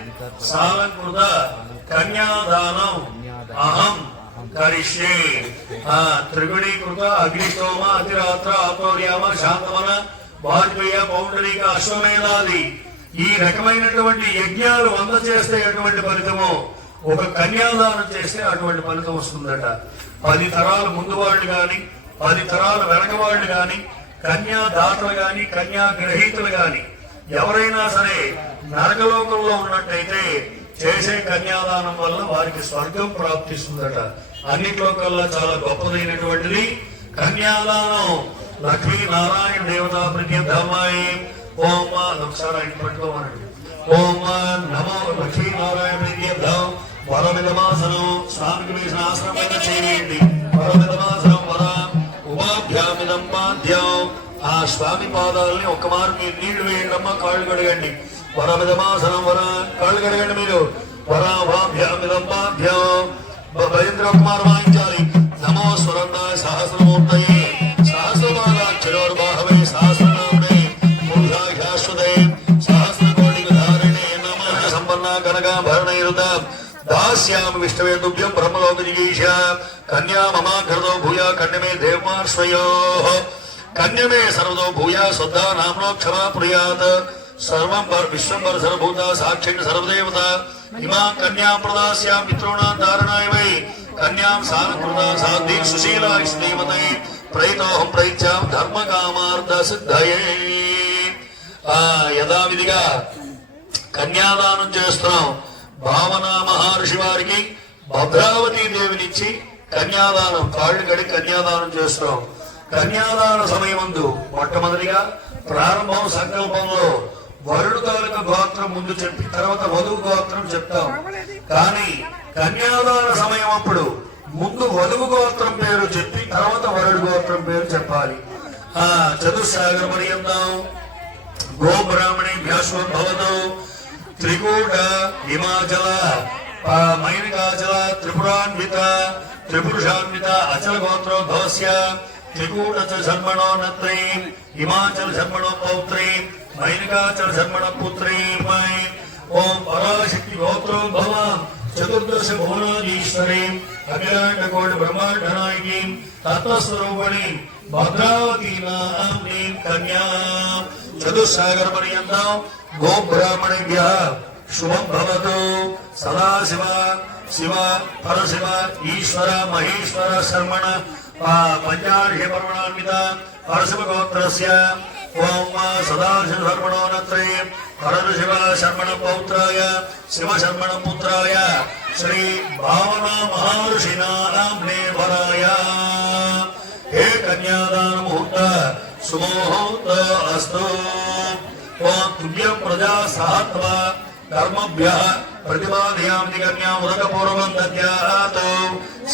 సాలంకృత కన్యాదానం అహం కరిష్యే. త్రిగుణీకృత అగ్నిష్టోమ అతిరాత్ర ఆపౌర్యామ శాంతవన వాజ్పేయ పౌండరీక అశ్వమేధాది ఈ రకమైనటువంటి యజ్ఞాలు 100 చేస్తే ఎటువంటి ఫలితమో ఒక కన్యాదానం చేస్తే అటువంటి ఫలితం వస్తుందట. 10 తరాల ముందు వాళ్ళు గాని 10 తరాల వెనక వాళ్ళు గాని కన్యాదాతలు గాని కన్యా గ్రహీతలు గాని ఎవరైనా సరే నరకలోకంలో ఉన్నట్టయితే చేసే కన్యాదానం వల్ల వారికి స్వర్గం ప్రాప్తిస్తుందట. అన్నిట్లో కల్లా చాలా గొప్పదైనటువంటిది కన్యాదానం. లక్ష్మీనారాయణ దేవతా ప్రత్యర్థమాయి ఓం ఒకసారి ఆయన పట్టుకోమనండి. ఓం నమో లక్ష్మీనారాయణ ప్రత్యర్థం వరమిదమాసనం. స్వామికి వేసిన ఆసనం పైన చేయండి. వరమిదమాసనం వర ఉపాభ్యామిదం పాద్యం. ఆ స్వామి పాదాలని ఒక్కమారు మీరు నీళ్లు వేయండమ్మా, కాళ్ళు కడగండి. వరమిదమాసనం వర కాళ్ళు కడగండి మీరు. వరాభాభ్యామిదం పాద్యం. భజేంద్ర కుమార్ వాయించాలి. నమో స్వరంద సహస్రమూర్తయే సహస్రబాలాక్షరోర్బాహవే సహస్రనామే మూఢాశాశ్వతే సహస్రకోటిధారిణే నమః. సంపన్న కనకాభరణైరుత దాస్యామి విష్ణవేతుభ్యం బ్రహ్మలోక జిగీష. కన్యా మమాఘృతో భూయా కన్యమే దేవమాశ్రయోః. కన్యమే సర్వతో భూయా శ్రద్ధా నామ్నో క్షమా ప్రియాత్. సర్వం విశ్వంబర సర్వభూత సాక్షిణ్ సర్వదేవత ఇమా కన్యా ప్రదాస్యా మిత్రోణాం ధారణాయ వై. కన్యాం సారకృత సాధ్వి సుశీలా శ్రీమతే ప్రయతోహం ప్రయిత్యాం ధర్మకామార్థ సిద్ధయే. యథావిధిగా కన్యాదానం చేస్తున్నాం. భావన మహర్షి వారికి భద్రావతీ దేవినిచ్చి కన్యాదానం కాళ్ళు కడి కన్యాదానం చేస్తున్నాం. కన్యాదాన సమయమందు మొట్టమొదటిగా ప్రారంభం సంకల్పంలో వరుడు తాలూకు గోత్రం ముందు చెప్పి తర్వాత వధువు గోత్రం చెప్తాం. కానీ కన్యాదాన సమయం అప్పుడు ముందు వధువు గోత్రం పేరు చెప్పి తర్వాత వరుడు గోత్రం పేరు చెప్పాలి. చతుస్సాగర పర్యంతం గోబ్రాహ్మణి భ్యాశ్వద్భవతు. త్రికూట హిమాచల మైనకాచల త్రిపురాన్విత త్రిపురుషాన్విత అచల గోత్రోద్భవస్య. త్రికూట జన్మణో నత్రీం హిమాచల జన్మణో పౌత్రీం మైనకాచల జన్మణ పుత్రీం. ఓం పరాశక్తి గోత్రోద్భవ చతుర్దశ భువనాధీశ్వరీం అఖిలాండ కోటి బ్రహ్మాండ నాయకీం తత్వస్వరూపిణి భద్రావతీ నామ్నీం కన్యా. చతుస్సాగర పర్యంతం గోబ్రాహ్మణేభ్యః శుభం భవతు. సదాశివ శివ పరశివ ఈశ్వర మహేశ్వర శర్మణ పంచార్హి పర్వణాన్విత పరశివ గోత్రస్య ఓం సదాశివ శర్మణో నత్రే పరశివ శర్మణ పౌత్రాయ శివ శర్మణ పుత్రాయ శ్రీ భావనా మహర్షినా నామ్నే వరాయ हे कन्यादान मुहूर्त सुमुहूर्त अस्तु ओम तुभ्यं प्रजा सहत्व कर्मभ्यः प्रतिपादयामि कन्या उदक पूर्वं दद्यात्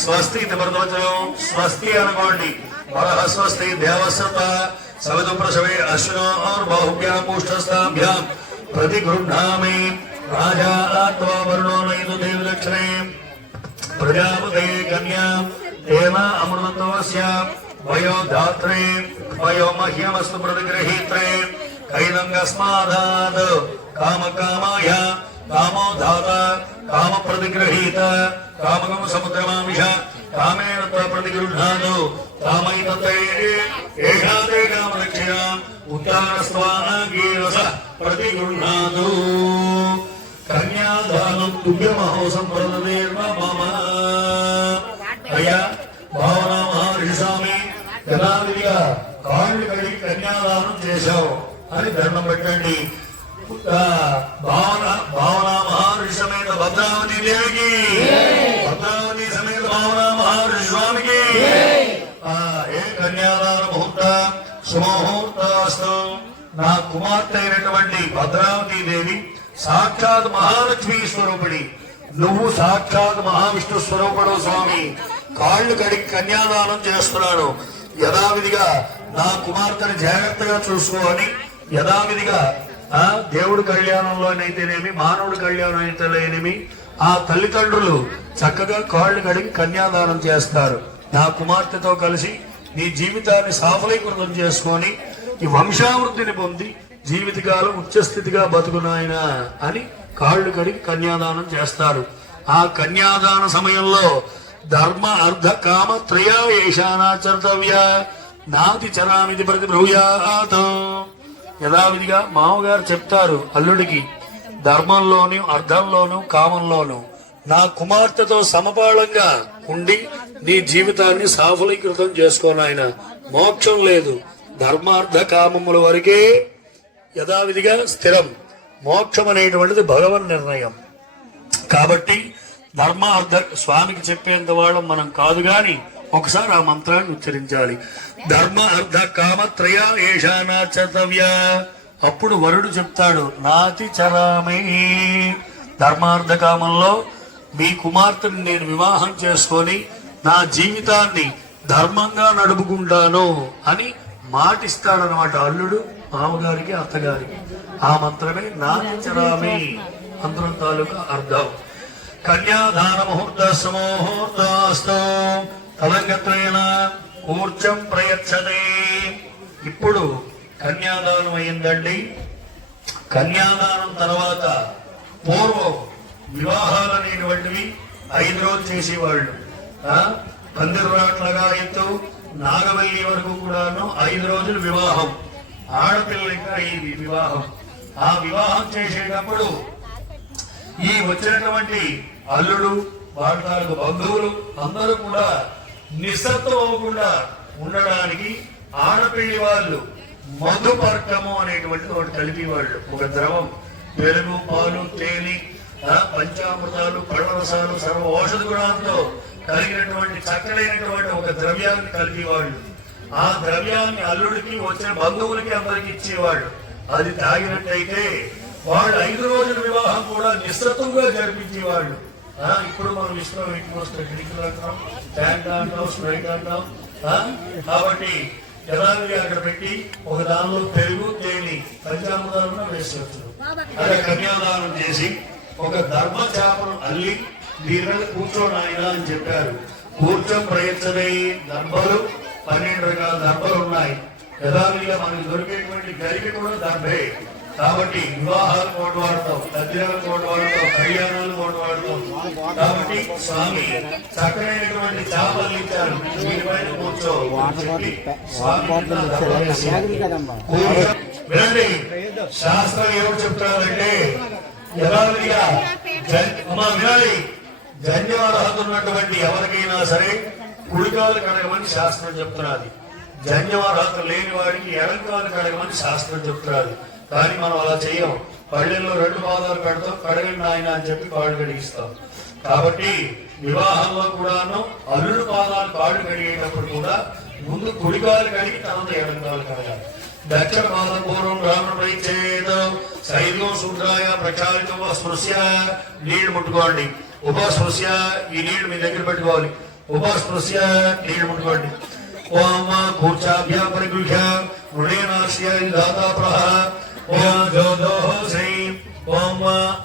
स्वस्ति इति प्रवचनं स्वस्ति अनुकोंडि वरः स्वस्ति देवस्यत सवितु प्रसवे अश्विनो और बाहुभ्यां पुष्टस्ताभ्यां प्रतिगृह्णामि राजा आत्मा वरुणो नैतु देवदक्षिणे प्रजापते कन्या तेन अमृतत्वस्य वयो धात्रे वयो मह्यमस्तु प्रतिगृहीत्रे कैदङ्गस्मादात् कामकामाय कामो धाता काम प्रतिगृहीत कामकं समुद्रमामिष कामेन प्रतिगृह्णातु कामैतते एषा ते कामदक्षिणाम् उत्तानस्त्वागीरस प्रतिगृह्णातु कन्यादानं तुभ्यमहो सम्प्रददेव मम अय्या భావనా మహర్షి స్వామి యథావిధిగా కాళ్ళు కడిగి కన్యాదానం చేశావు అని దండం పెట్టండి. భావనా మహర్షి సమేత భద్రావతి దేవికి భద్రావతి సమేత భావనా మహర్షి స్వామికి ఏ కన్యాదాన ముహూర్త సుముహూర్తస్తు. నా కుమార్తె అయినటువంటి భద్రావతి దేవి సాక్షాత్ మహాలక్ష్మి స్వరూపిణి, నువ్వు సాక్షాత్ మహావిష్ణు స్వరూపుడు స్వామి. కాళ్ళు కడిగి కన్యాదానం చేస్తున్నాడు. యథావిధిగా నా కుమార్తెని జాగ్రత్తగా చూసుకోని యథావిధిగా దేవుడి కళ్యాణంలోనైతేనేమి మానవుడి కళ్యాణం అయితేనేమి ఆ తల్లిదండ్రులు చక్కగా కాళ్ళు కడిగి కన్యాదానం చేస్తారు. నా కుమార్తెతో కలిసి నీ జీవితాన్ని సాఫలీకృతం చేసుకొని ఈ వంశావృద్ధిని పొంది జీవితకాలం ఉచ్చస్థితిగా బతుకునాయన అని కాళ్ళు కడిగి కన్యాదానం చేస్తారు. ఆ కన్యాదాన సమయంలో ధర్మ అర్ధ కామ త్రయ ఏషానాచర్తవ్య నాతి చరామిది ప్రతి బ్రూయాత్. యథావిధిగా మామగారు చెప్తారు అల్లుడికి, ధర్మంలోను అర్థంలోను కామంలోను నా కుమార్తెతో సమపాళంగా ఉండి నీ జీవితాన్ని సాఫలీకృతం చేసుకోనాయన. మోక్షం లేదు, ధర్మార్థ కామముల వరకే యథావిధిగా స్థిరం. మోక్షం అనేటువంటిది భగవన్ నిర్ణయం. కాబట్టి ధర్మ అర్థ స్వామికి చెప్పేంత వాళ్ళం మనం కాదు గాని ఒకసారి ఆ మంత్రాన్ని ఉచ్చరించాలి. ధర్మ అర్థ కామ త్రయ ఏషానాచర్తవ్య. అప్పుడు వరుడు చెప్తాడు, నాతి చరామి, ధర్మార్థ కామంలో మీ కుమార్తెను నేను వివాహం చేసుకొని నా జీవితాన్ని ధర్మంగా నడుపుకుంటాను అని మాటిస్తాడనమాట అల్లుడు మామగారికి అత్తగారికి. ఆ మంత్రమే నాతి చరామి మంత్రం తాలూకా అర్థం. కన్యాదాన ముహూర్త సుముహూర్తస్తు తలంగత్రేణ కూర్చం ప్రయచ్చతే. ఇప్పుడు కన్యాదానం అయిందండి. కన్యాదానం తర్వాత పూర్వం వివాహాలు అనేటువంటివి 5 రోజులు చేసేవాళ్ళు. పందిర్రాట్లగా ఎత్తు నాగవల్లి వరకు కూడాను 5 రోజులు వివాహం. ఆడపిల్లలకి అయ్యింది వివాహం. ఆ వివాహం చేసేటప్పుడు ఈ వచ్చినటువంటి అల్లుడు వాళ్ళ బంధువులు అందరూ కూడా నిస్సత్వం అవ్వకుండా ఉండడానికి ఆడపిల్లి వాళ్ళు మధుపర్కము అనేటువంటిది ఒకటి కలిపేవాళ్ళు. ఒక ద్రవం, పెరుగు, పాలు, తేనె, పంచామృతాలు, పడవరసాలు, సర్వ ఔషధ గుణాలతో కలిగినటువంటి చక్కడైనటువంటి ఒక ద్రవ్యాన్ని కలిపేవాళ్ళు. ఆ ద్రవ్యాన్ని అల్లుడికి వచ్చిన బంధువులకి అందరికి ఇచ్చేవాళ్ళు. అది తాగినట్టయితే వాళ్ళు 5 రోజుల వివాహం కూడా నిస్సత్వంగా జరిపించేవాళ్ళు. ఇప్పుడు మనం ఇష్టం కిటికీలు అంటాం, ట్యాంక్ అంటాం, స్ప్రైట్ అంటాం. కాబట్టి యథావిధిగా అక్కడ పెట్టి ఒక దానిలో పెరుగు, తేనె, పంచామృతాలను వేసుకోవచ్చు. అదే కన్యాదానం చేసి ఒక ధర్మ చేపను అల్లి దీని మీద కూర్చోనాయన అని చెప్పారు. కూర్చొని ప్రయత్నమై దర్భలు 12 రకాల దర్భలు ఉన్నాయి. యథావిధిగా మనకి దొరికేటువంటి గరిక కూడా దర్భే. కాబట్టి వివాహాలు కోటి వాడతాం, తద్దినాలు కోటి వాడతాం, కళ్యాణాలు కోటి వాడతాం. కాబట్టి స్వామి చక్కనైనటువంటి చేపలు ఇచ్చారు, వీటిపైన కూర్చో చెప్పి స్వామి వినండి. శాస్త్రం ఏమిటి చెప్తారంటే యథావిధిగా వినాలి. జన్యవార్హత ఉన్నటువంటి ఎవరికైనా సరే కుడికాలు కడగమని శాస్త్రం చెప్తున్నది. జన్యవార్హత లేని వాడికి ఎడంకాలు కడగమని శాస్త్రం చెప్తున్నది. కానీ మనం అలా చెయ్యం. పళ్ళెల్లో 2 పాదాలు పెడతాం, కడగండి ఆయన అని చెప్పి కాళ్ళు కడిగిస్తాం. కాబట్టి వివాహంలో కూడాను అల్లుడు పాదాలు కాళ్ళు కడిగేటప్పుడు కూడా ముందు కుడికాలు కడిగి తర్వాత ఎడంకాలు కడగాలి. దక్షిణ పాదం పూర్వం రావణపై చేదు శైర్యం శుద్రాయ ప్రక్షాళితం స్పృశ్య నీళ్లు ముట్టుకోండి. ఉపస్పృశ్య ఈ నీళ్లు మీ దగ్గర పెట్టుకోవాలి. ఉపస్పృశ్య నీళ్లు ముట్టుకోండి. ఓం కూర్చాభ్యా పరిగృహ్య మృణేనాశ్య దాతాప్రహ ఓం జోదోహ శ్రీం ఓం.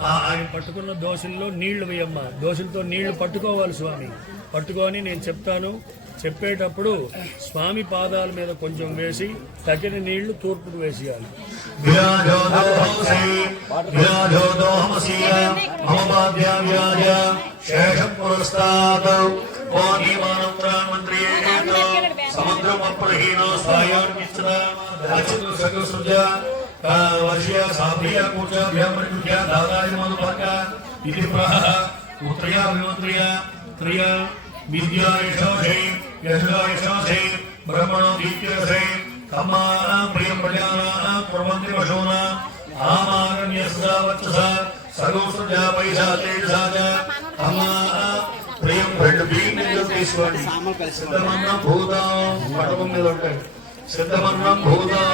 ఆయన పట్టుకున్న దోశల్లో నీళ్లు వేయమ్మ. దోశలతో నీళ్లు పట్టుకోవాలి స్వామి. పట్టుకొని నేను చెప్తాను, చెప్పేటప్పుడు స్వామి పాదాల మీద కొంచెం వేసి తగిన నీళ్లు తూర్పుకు వేసేయాలి. సముద్రం అప్రహీనో స్వాయాన్నిచ్చిన వర్షయ సాభ్య కూర్చాభ్యామృత్య దాదాయ మధుపర్క ఇది ప్రహ ఉత్రయా విమంత్రియ త్రియ విద్యాయశోషై యశోషై బ్రహ్మణో దీప్యసై కమ్మానా ప్రియం ప్రజానా కుర్వంతి పశూనా ఆమారణ్యస్సా వత్సస సర్వసృజా పైసా తేజసా చ కమ్మానా ప్రియం 2 బియ్యం తీసుకోండి. సిద్ధమన్నం భూతం పటకం మీద ఉంటాయి. సిద్ధమన్నం భూతం.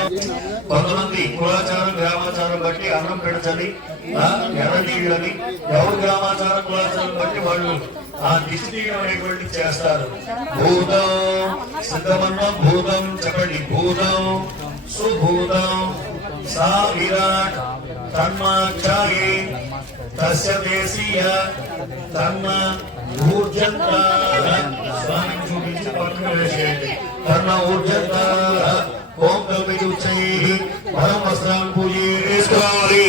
కొంతమంది కులాచారం గ్రామాచారం బట్టి అన్నం పెడచని ఎర్రనీళ్ళని, ఎవరు గ్రామాచారం కులాచారం బట్టి వాళ్ళు ఆ దిష్టి తీయడం అనేటువంటి చేస్తారు. భూతం సిద్ధమన్నం భూతం చెప్పండి. భూతం సుభూతం సా విరాట్ తన్మాక్షాయి తస్య దేశీయ తన్మ ఊర్జంత. స్వామిని చూపించి పక్కన వేసేయండి. తన్న ఊర్జంత ఓం కల్పి ఉచ్చై పరం వస్త్రాన్ని పూజ వేసుకోవాలి.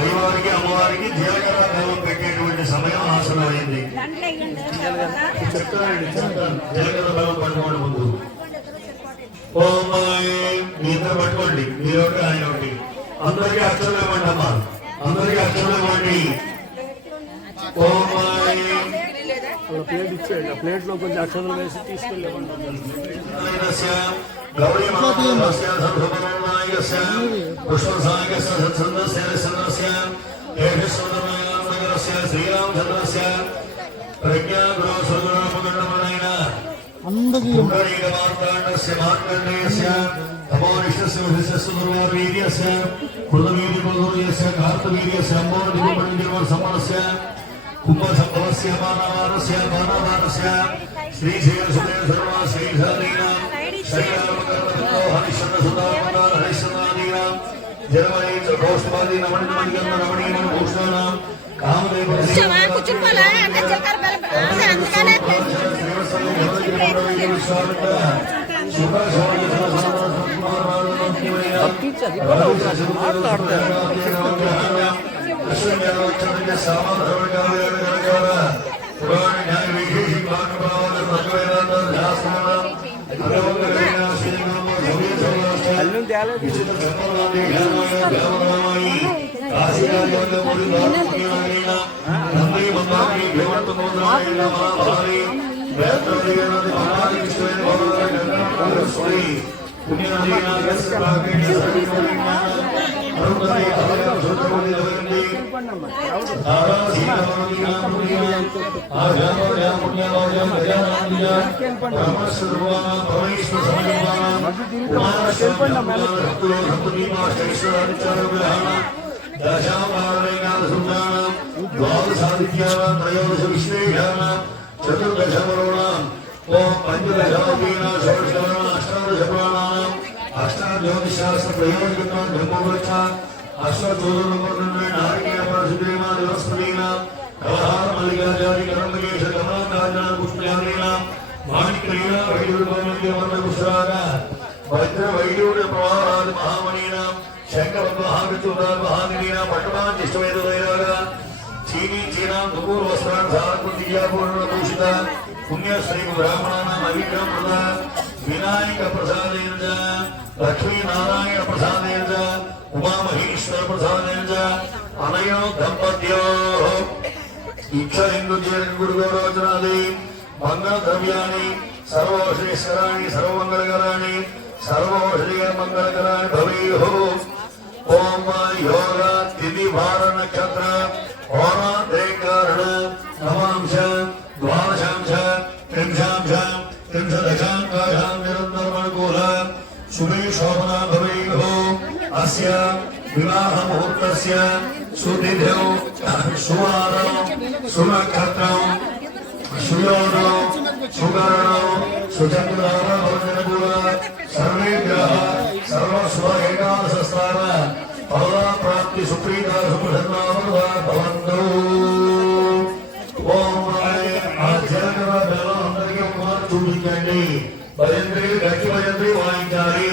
అయ్యవారికి అమ్మవారికి జీలకర్ర బెల్లం పెట్టేటువంటి సమయం ఆసనమైంది. చెప్తానండి, చెప్తాను. జీలకర్ర బెల్లం పట్టుకోండి ముందు. ఓం మీ ఇద్దరు పట్టుకోండి. మీరు ఒకటి ఆయన ఒకటి. అందరికీ అక్షరం ఇవ్వండి అమ్మా. అందరికీ అక్షరం ఇవ్వండి. ఓం ప్లేట్ ఇచ్చేయండి. ఆ ప్లేట్ లో కొంచెం అక్షరాలు వేసి తీసుకెళ్ళేవాడి. గౌరీ మహారాజస్య సర్వభరణాయస్య పుష్పసాగస్య సత్సందస్య చంద్రస్య ఏషస్వదనగరస్య శ్రీరామచంద్రస్య ప్రజ్ఞా గురు సర్వనామగణమనైన పుండరీకమార్తాండస్య మార్కండేయస్య తపోనిష్టస్య వశిష్ఠస్య దుర్వార్వీర్యస్య కృతవీర్య కులదూర్యస్య కార్తవీర్యస్య అంబోధిపండిర్వ సమరస్య కుంభసంభవస్య మానవారస్య మానవారస్య శ్రీశైలసుదేవ సర్వ శ్రీధరీనా శ్రీరామకర్మతో హరిశ్చంద్ర సుధామదార హరిశ్చంద్రాదీనా జనమణి గౌష్పాది నమణి మణిగంధ రమణీయ భూషణాం కామదేవ అష్టాజ్యోతిశాస్త్ర ప్రయోజకత్వం బ్రహ్మవృక్ష అశ్వతోరణీన కలహార మల్లికాచారి కరంబకేశ కమలాకాజన పుష్పయాలీన మాణిక్యలీన వైడూర్య వజ్ర వైడూర్య ప్రవాహాది మహామణీన శంకర మహావిచూరామహానిలీన పట్టణాంతిష్టమైన వైరాగా చీనీ చీనా దుపూర్ వస్త్రాన్ సారకృతిజాపూర్ణ భూషిత పుణ్యశ్రీ బ్రాహ్మణానాం అవిగ్రహమృత వినాయక ప్రసాదేన లక్ష్మీనారాయణ ప్రసాదేన ఉమామహేశ్వర ప్రసాదేన అనయో దంపత్యో ఇక్షరిందుర్గోరోచనాది మంగళద్రవ్యాన్ని సర్వోషేశ్వరాణి సర్వమంగళకరాణి సర్వోషధీయ మంగళకరాణి భవేయుః. ఓం యోగ తిథి వార నక్షత్ర హోరాత్రేకారణ నవాంశ ద్వాదశాంశ త్రింశాంశ త్రింశదశాంకాశాం నిరంతరమనుకూల శుభే శోభనా భవేయుః. అస్య వివాహ ముహూర్తస్య సుతిథౌ సువారౌ సునక్షత్రం సుయోగౌ సుకరణౌ సుచంద్రారూల సర్వేభ్యః సర్వస్వ ఏకాదశస్నాన ఫలప్రాప్తి సుప్రీతా సుప్రసన్నావా భవంతు. ఓం ఆధ్యాత్మిక బలం అందరికీ కుమార్ చూపించండి. భజంత్రి గట్టి భజంత్రి వాయించాలి.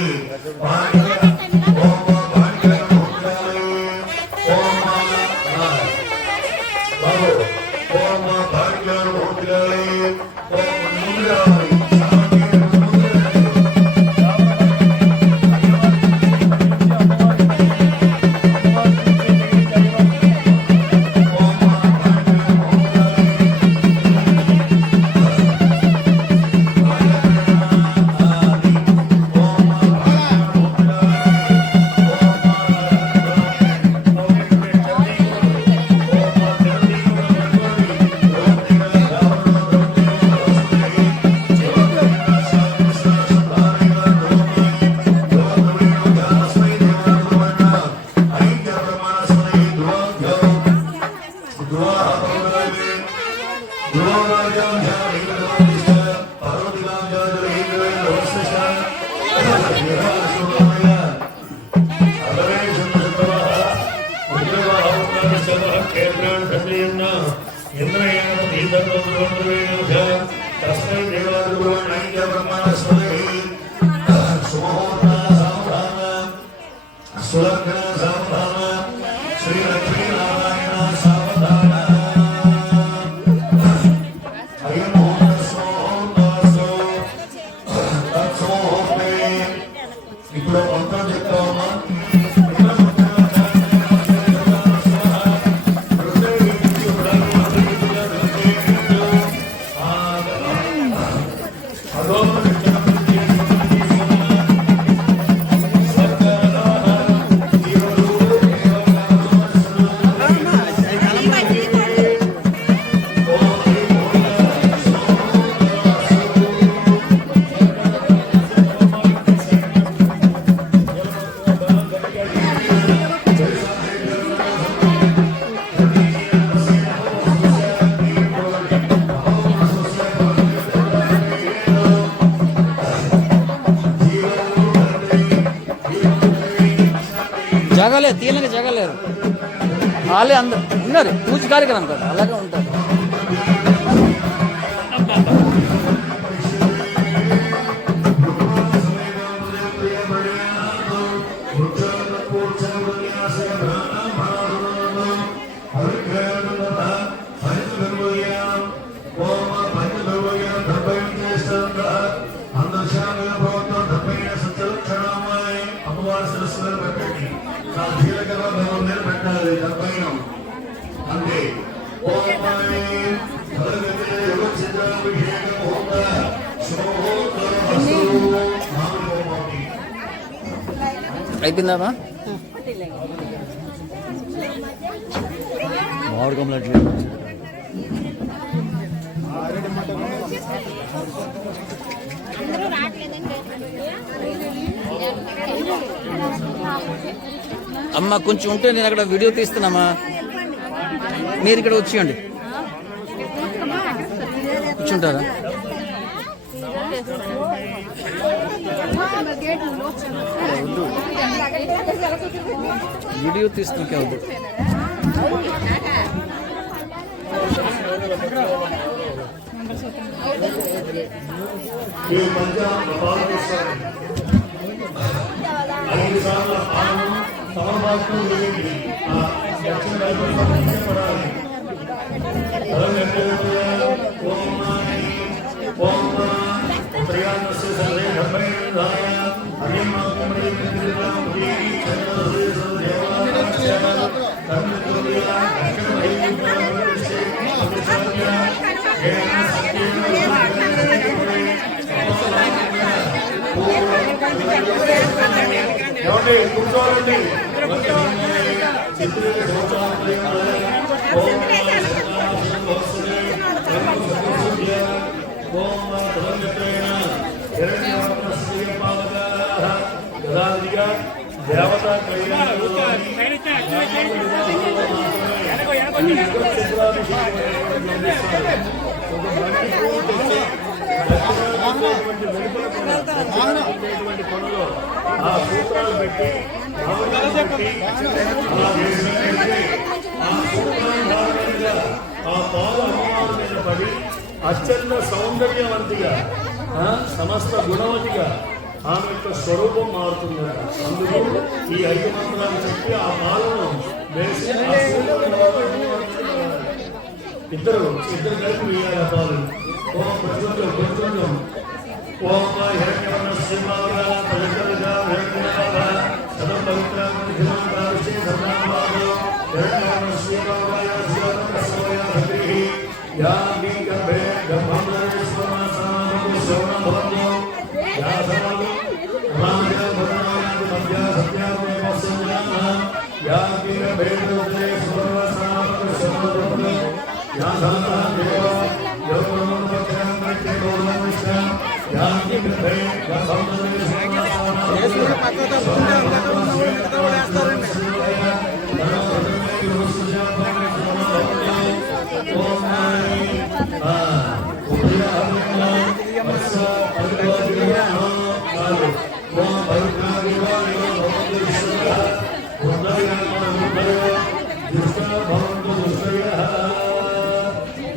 జగలేదు తీయలేక జగలేరు వాళ్ళే అందరు ఉన్నారు పూజ కార్యక్రమం కదా అలాగే ఉంటారు. పెట్టాలి అంటే అయిపోయిందామా మామిడి కమలట్లు అమ్మ కొంచెం ఉంటే నేను అక్కడ వీడియో తీస్తున్నామా, మీరు ఇక్కడ వచ్చేయండి, కూర్చుంటారా? వీడియో తీస్తున్నాకే వద్దు. ఈ మధ్య పాల్గొస్తారు 5 సార్లు పాలన సమర్పాటు జరిగింది. దక్షిణ వైపు సమర్పించబడాలి. కూర్చోవాలండి. దేవత పనులు ఆ సూత్రాలు పెట్టి ఆ పాలు అమ్మవారి మీద పడి అత్యంత సౌందర్యవంతిగా సమస్త గుణవతిగా ఆమె యొక్క స్వరూపం మారుతుంది. అందుకు ఈ 5 మంత్రాలు చెప్పి ఆ పాలను వేసి ఇద్దరు కలిపి వేయాలి ఆ పాలు. ఓం కొంచెం ఓం హిరణ్యవర్ణ శ్రీమాల సదం పవిత్రాశ్రీ సదామాలో హిరణ్యవర్ణ శ్రీమాయ యా గర్భే గర్భం భవతో యా సమాలు మధ్య సత్యాత్మ యా గర్భే యా దేవ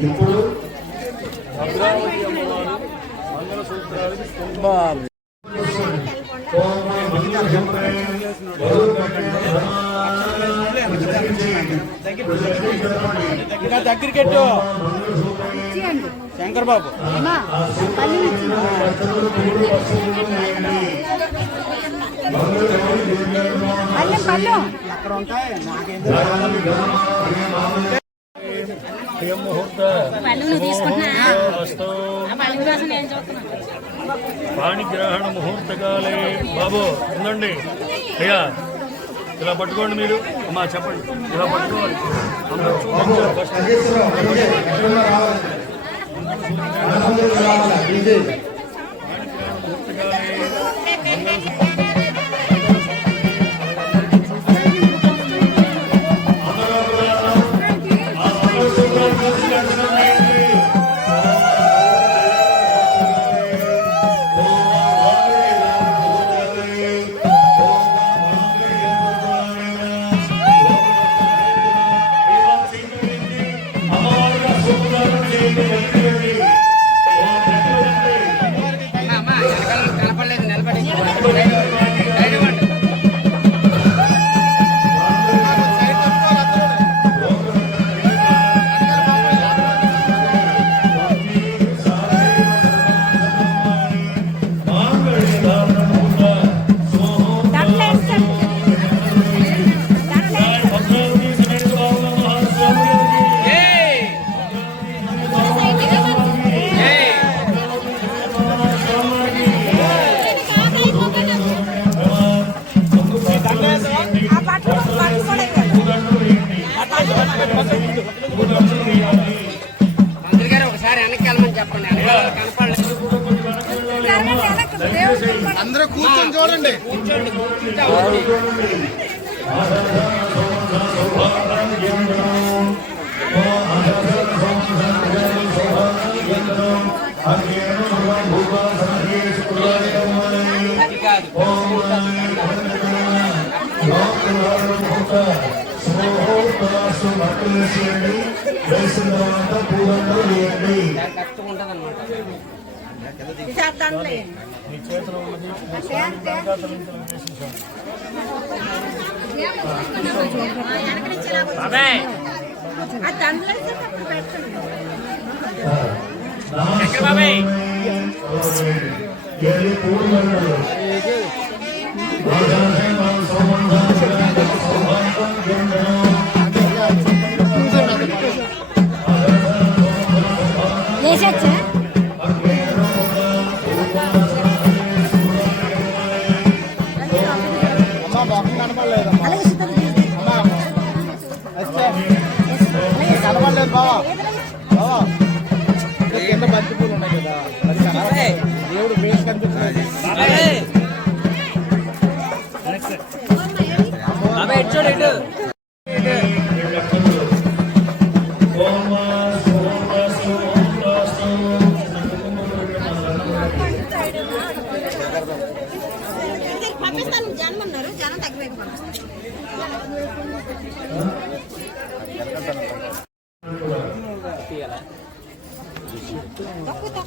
ఇప్పుడు భద్రావతి అమ్మవారు మంగళసూత్రానికి దగ్గరికెట్టు శంకర్ బాబు అక్కడ ఉంటాయి. పాణిగ్రహణ ముహూర్తకాలే బాబు ఉందండి. అయ్యా ఇలా పట్టుకోండి, మీరు అమ్మా చెప్పండి, ఇలా పట్టుకోవాలి. కూర్చోండి వేసిన తర్వాత పూలంలో వేయండి. నీ చేతిలో ఉన్నది స్వామి గంగాధరంతో వేసేసాం. కనపడలేదు బావా బావా కింద బంతి పూలు ఉన్నాయి కదా దేవుడు వేసి కనిపిస్తున్నాడు. జనం తగ్గిపోయింది.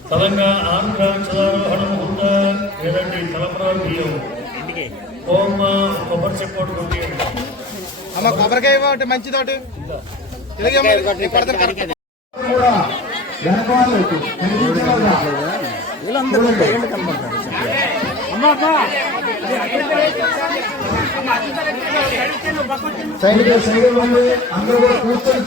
తెలంగాణ ఆంధ్ర చదారోహణ ముహూర్త లేదండి తలపరాలు బియ్యం ఓం కొబ్బరి చెప్పోటు కొట్టేయండి. అమ్మ కొబ్బరికాయ ఒకటి మంచిదోటి కూడా వెనక వాళ్ళు కనిపించేలాగా సైడ్ వాళ్ళు అందరూ కూడా కూర్చొని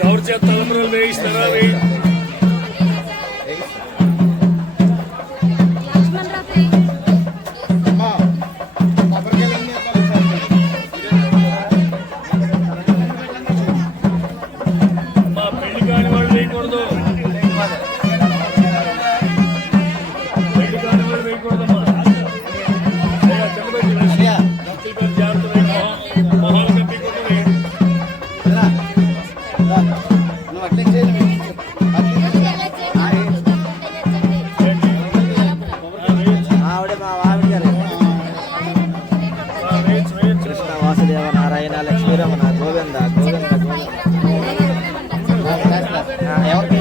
ఎవరి చేత తలంబరాలు వేయిస్తారా? మా పెళ్లి కాని వాళ్ళు వేయకూడదు, పెళ్లి కాని వాళ్ళు వేయకూడదమ్మా. జాగ్రత్త మొహాలు కప్పికూడదు. కృష్ణ వాసుదేవ నారాయణ లక్ష్మీరమణ గోవింద గోవింద ఎవరికి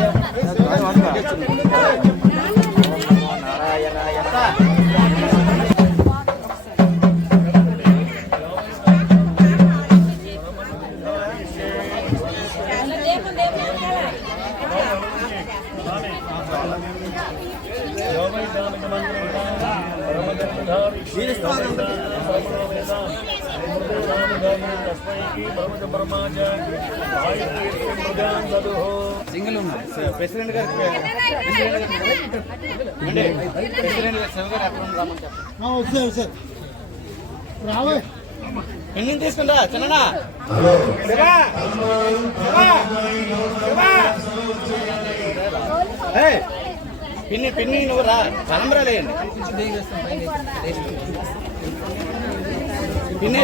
నారాయణ సింగిల్ ప్రెసిడెంట్ గారు ప్రెసిడెంట్ గారు శివ గారు ఎక్కడ రమ్మంటారు సార్ రావే పెన్నింగ్ తీసుకుంటా చిన్ననా పిన్ని పిన్ని నువ్వు రా తలంబరాలేయండి పిన్ని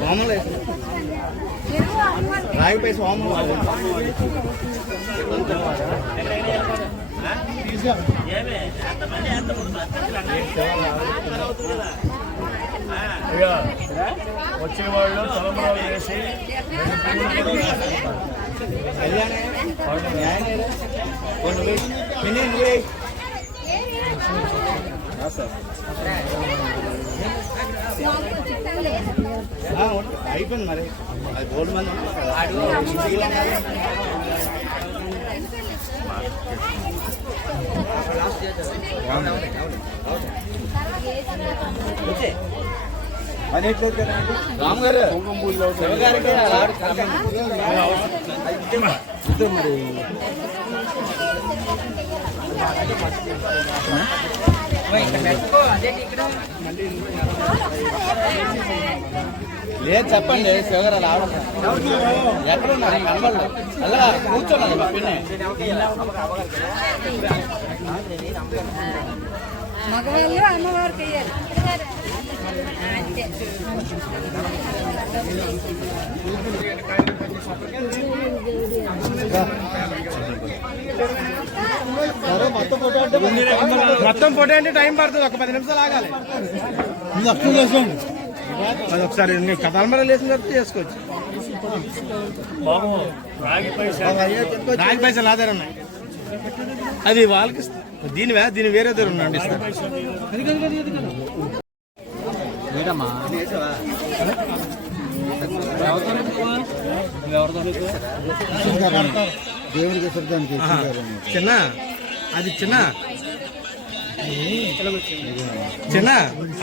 సోమలు రాయిపై సోమలు ఇక వచ్చిన వాళ్ళు తలంబరాలు వేసి పిన్ని నువ్వే అయిపోయింది మరి అది గోల్డ్ మంది రామ్ గారు లేదు చెప్పండి శివగారు రావడం ఎక్కడ ఉన్నారు కనబడలు అలా కూర్చోన్నారు మా పిన్ని మగవాళ్ళు అమ్మవారికి వేయాలి. మొత్తం ఫోటో అంటే టైం పడుతుంది ఒక 10 నిమిషాలు ఆగాలి అది ఒకసారి కథాలమర లేచిన తర్వాత చేసుకోవచ్చు బాబు రాగి పైసలు ఆధారం ఉన్నాయి అది వాళ్ళకి దీని వేరే దగ్గర ఉండండి దేవుడికి చిన్న అది చిన్న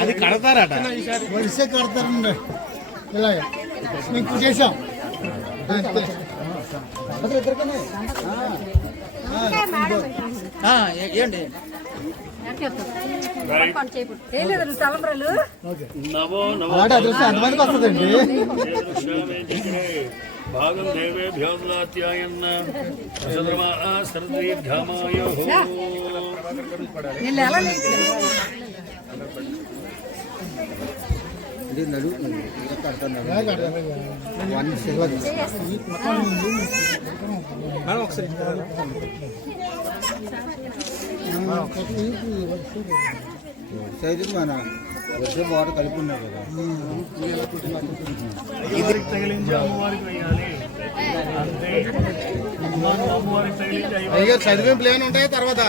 అది కడతారట వరిసే కడతారండి ఇలాగ మీకు చేసాం ఏంటి ఏం లేదు తలంబ్రాలు నవో నవో ఎంతమందికి వస్తుందండి భాగం దేవేభ్యోత్యాయన్న చంద్రమా సర్దీర్ఘమాయో వీళ్ళు ఎలా లేదు మన వచ్చే బాట కలిపి ఉన్నారు కదా తగిలించి అమ్మవారికి వేయాలి అంతే అమ్మవారికి తగిలించి చదివింపు ప్లేన్ ఉంటాయి తర్వాత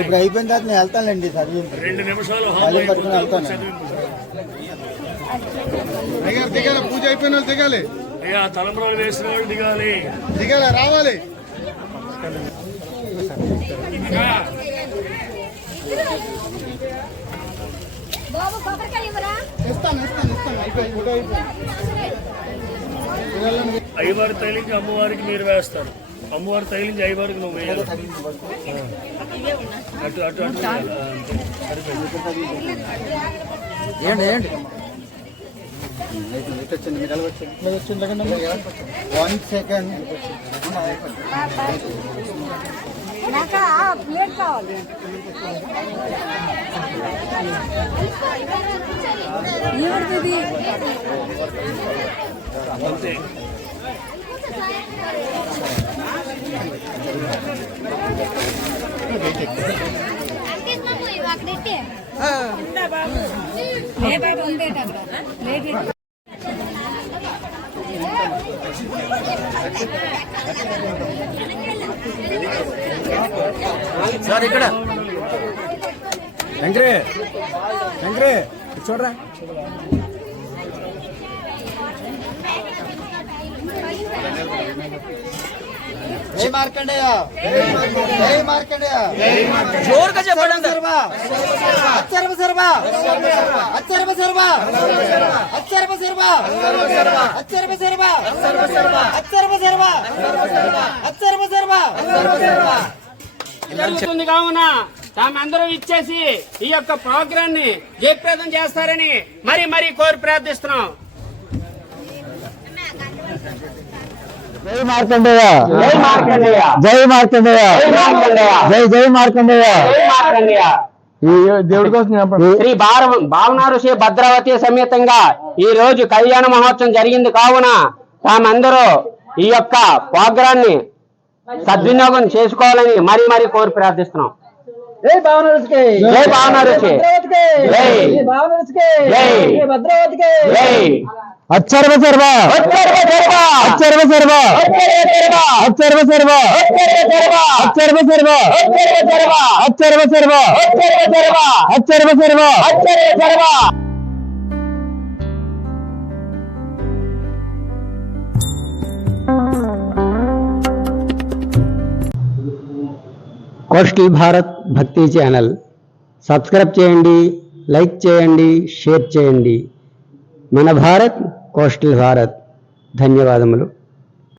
ఇప్పుడు అయిపోయిన తర్వాత నేను వెళ్తానండి చదివింపు 2 నిమిషాలు ఖాళీ పట్టుకుని వెళ్తాను దిగాలి పూజ అయిపోయిన వాళ్ళు దిగాలి అయ్యా తలంబ్రాలు వేసిన వాళ్ళు దిగాలి రావాలి బాబు కొబ్బరికాయ ఇవ్వరా ఇస్తాను అయిపోయి ఫోటో అయ్యవారి తగిలించి అమ్మవారికి మీరు వేస్తారు అమ్మవారి తగిలించి అయ్యవారికి నువ్వు వేయాలి అటు అటు అటు వేయాలి. ఏంటి ఏంటి వచ్చింది 1 సెకండ్ నాకు ప్లేట్ కావాలి ఎవరిది అంతే సార్ ఇక్కడ వెంకరే చూడరా జై మార్కండేయ జై మార్కండేయ జోరుగా చెప్పండి అచ్చర్వ సర్వ అచ్చర్వ సర్వ అచ్చర్వ సర్వ అచ్చర్వ సర్వ అచ్చర్వ సర్వ అచ్చర్వ సర్వ జరుగుతుంది కావున తామందరూ ఇచ్చేసి ఈ యొక్క ప్రోగ్రామ్ ని జయప్రదం చేస్తారని మరి కోరి ప్రార్థిస్తున్నాం. జై మార్కండేయ జై మార్కండేయ జై మార్కండేయ జై జై మార్కండేయ దేవుడి కోసం శ్రీ భావనారు శ్రీ భద్రావతి సమేతంగా ఈ రోజు కళ్యాణ మహోత్సవం జరిగింది కావున తామందరూ ఈ యొక్క ప్రోగ్రామ్ ని సద్వినియోగం చేసుకోవాలని మరి కోరి ప్రార్థిస్తున్నాం. జై భావనరుచికి జై భావనారు భద్రావతికి జై భావనరుచికి జై భద్రావతికి జై అచ్చర్వ సర్వ అచ్చర్వ సర్వ అచ్చర్వ సర్వ అచ్చర్వ సర్వ అచ్చర్వ సర్వ అచ్చర్వ సర్వ అచ్చర్వ సర్వ కోస్టల్ భారత్ భక్తి ఛానల్ సబ్స్క్రైబ్ చేయండి, లైక్ చేయండి, షేర్ చేయండి. మన భారత్ కోస్టల్ భారత్. ధన్యవాదములు.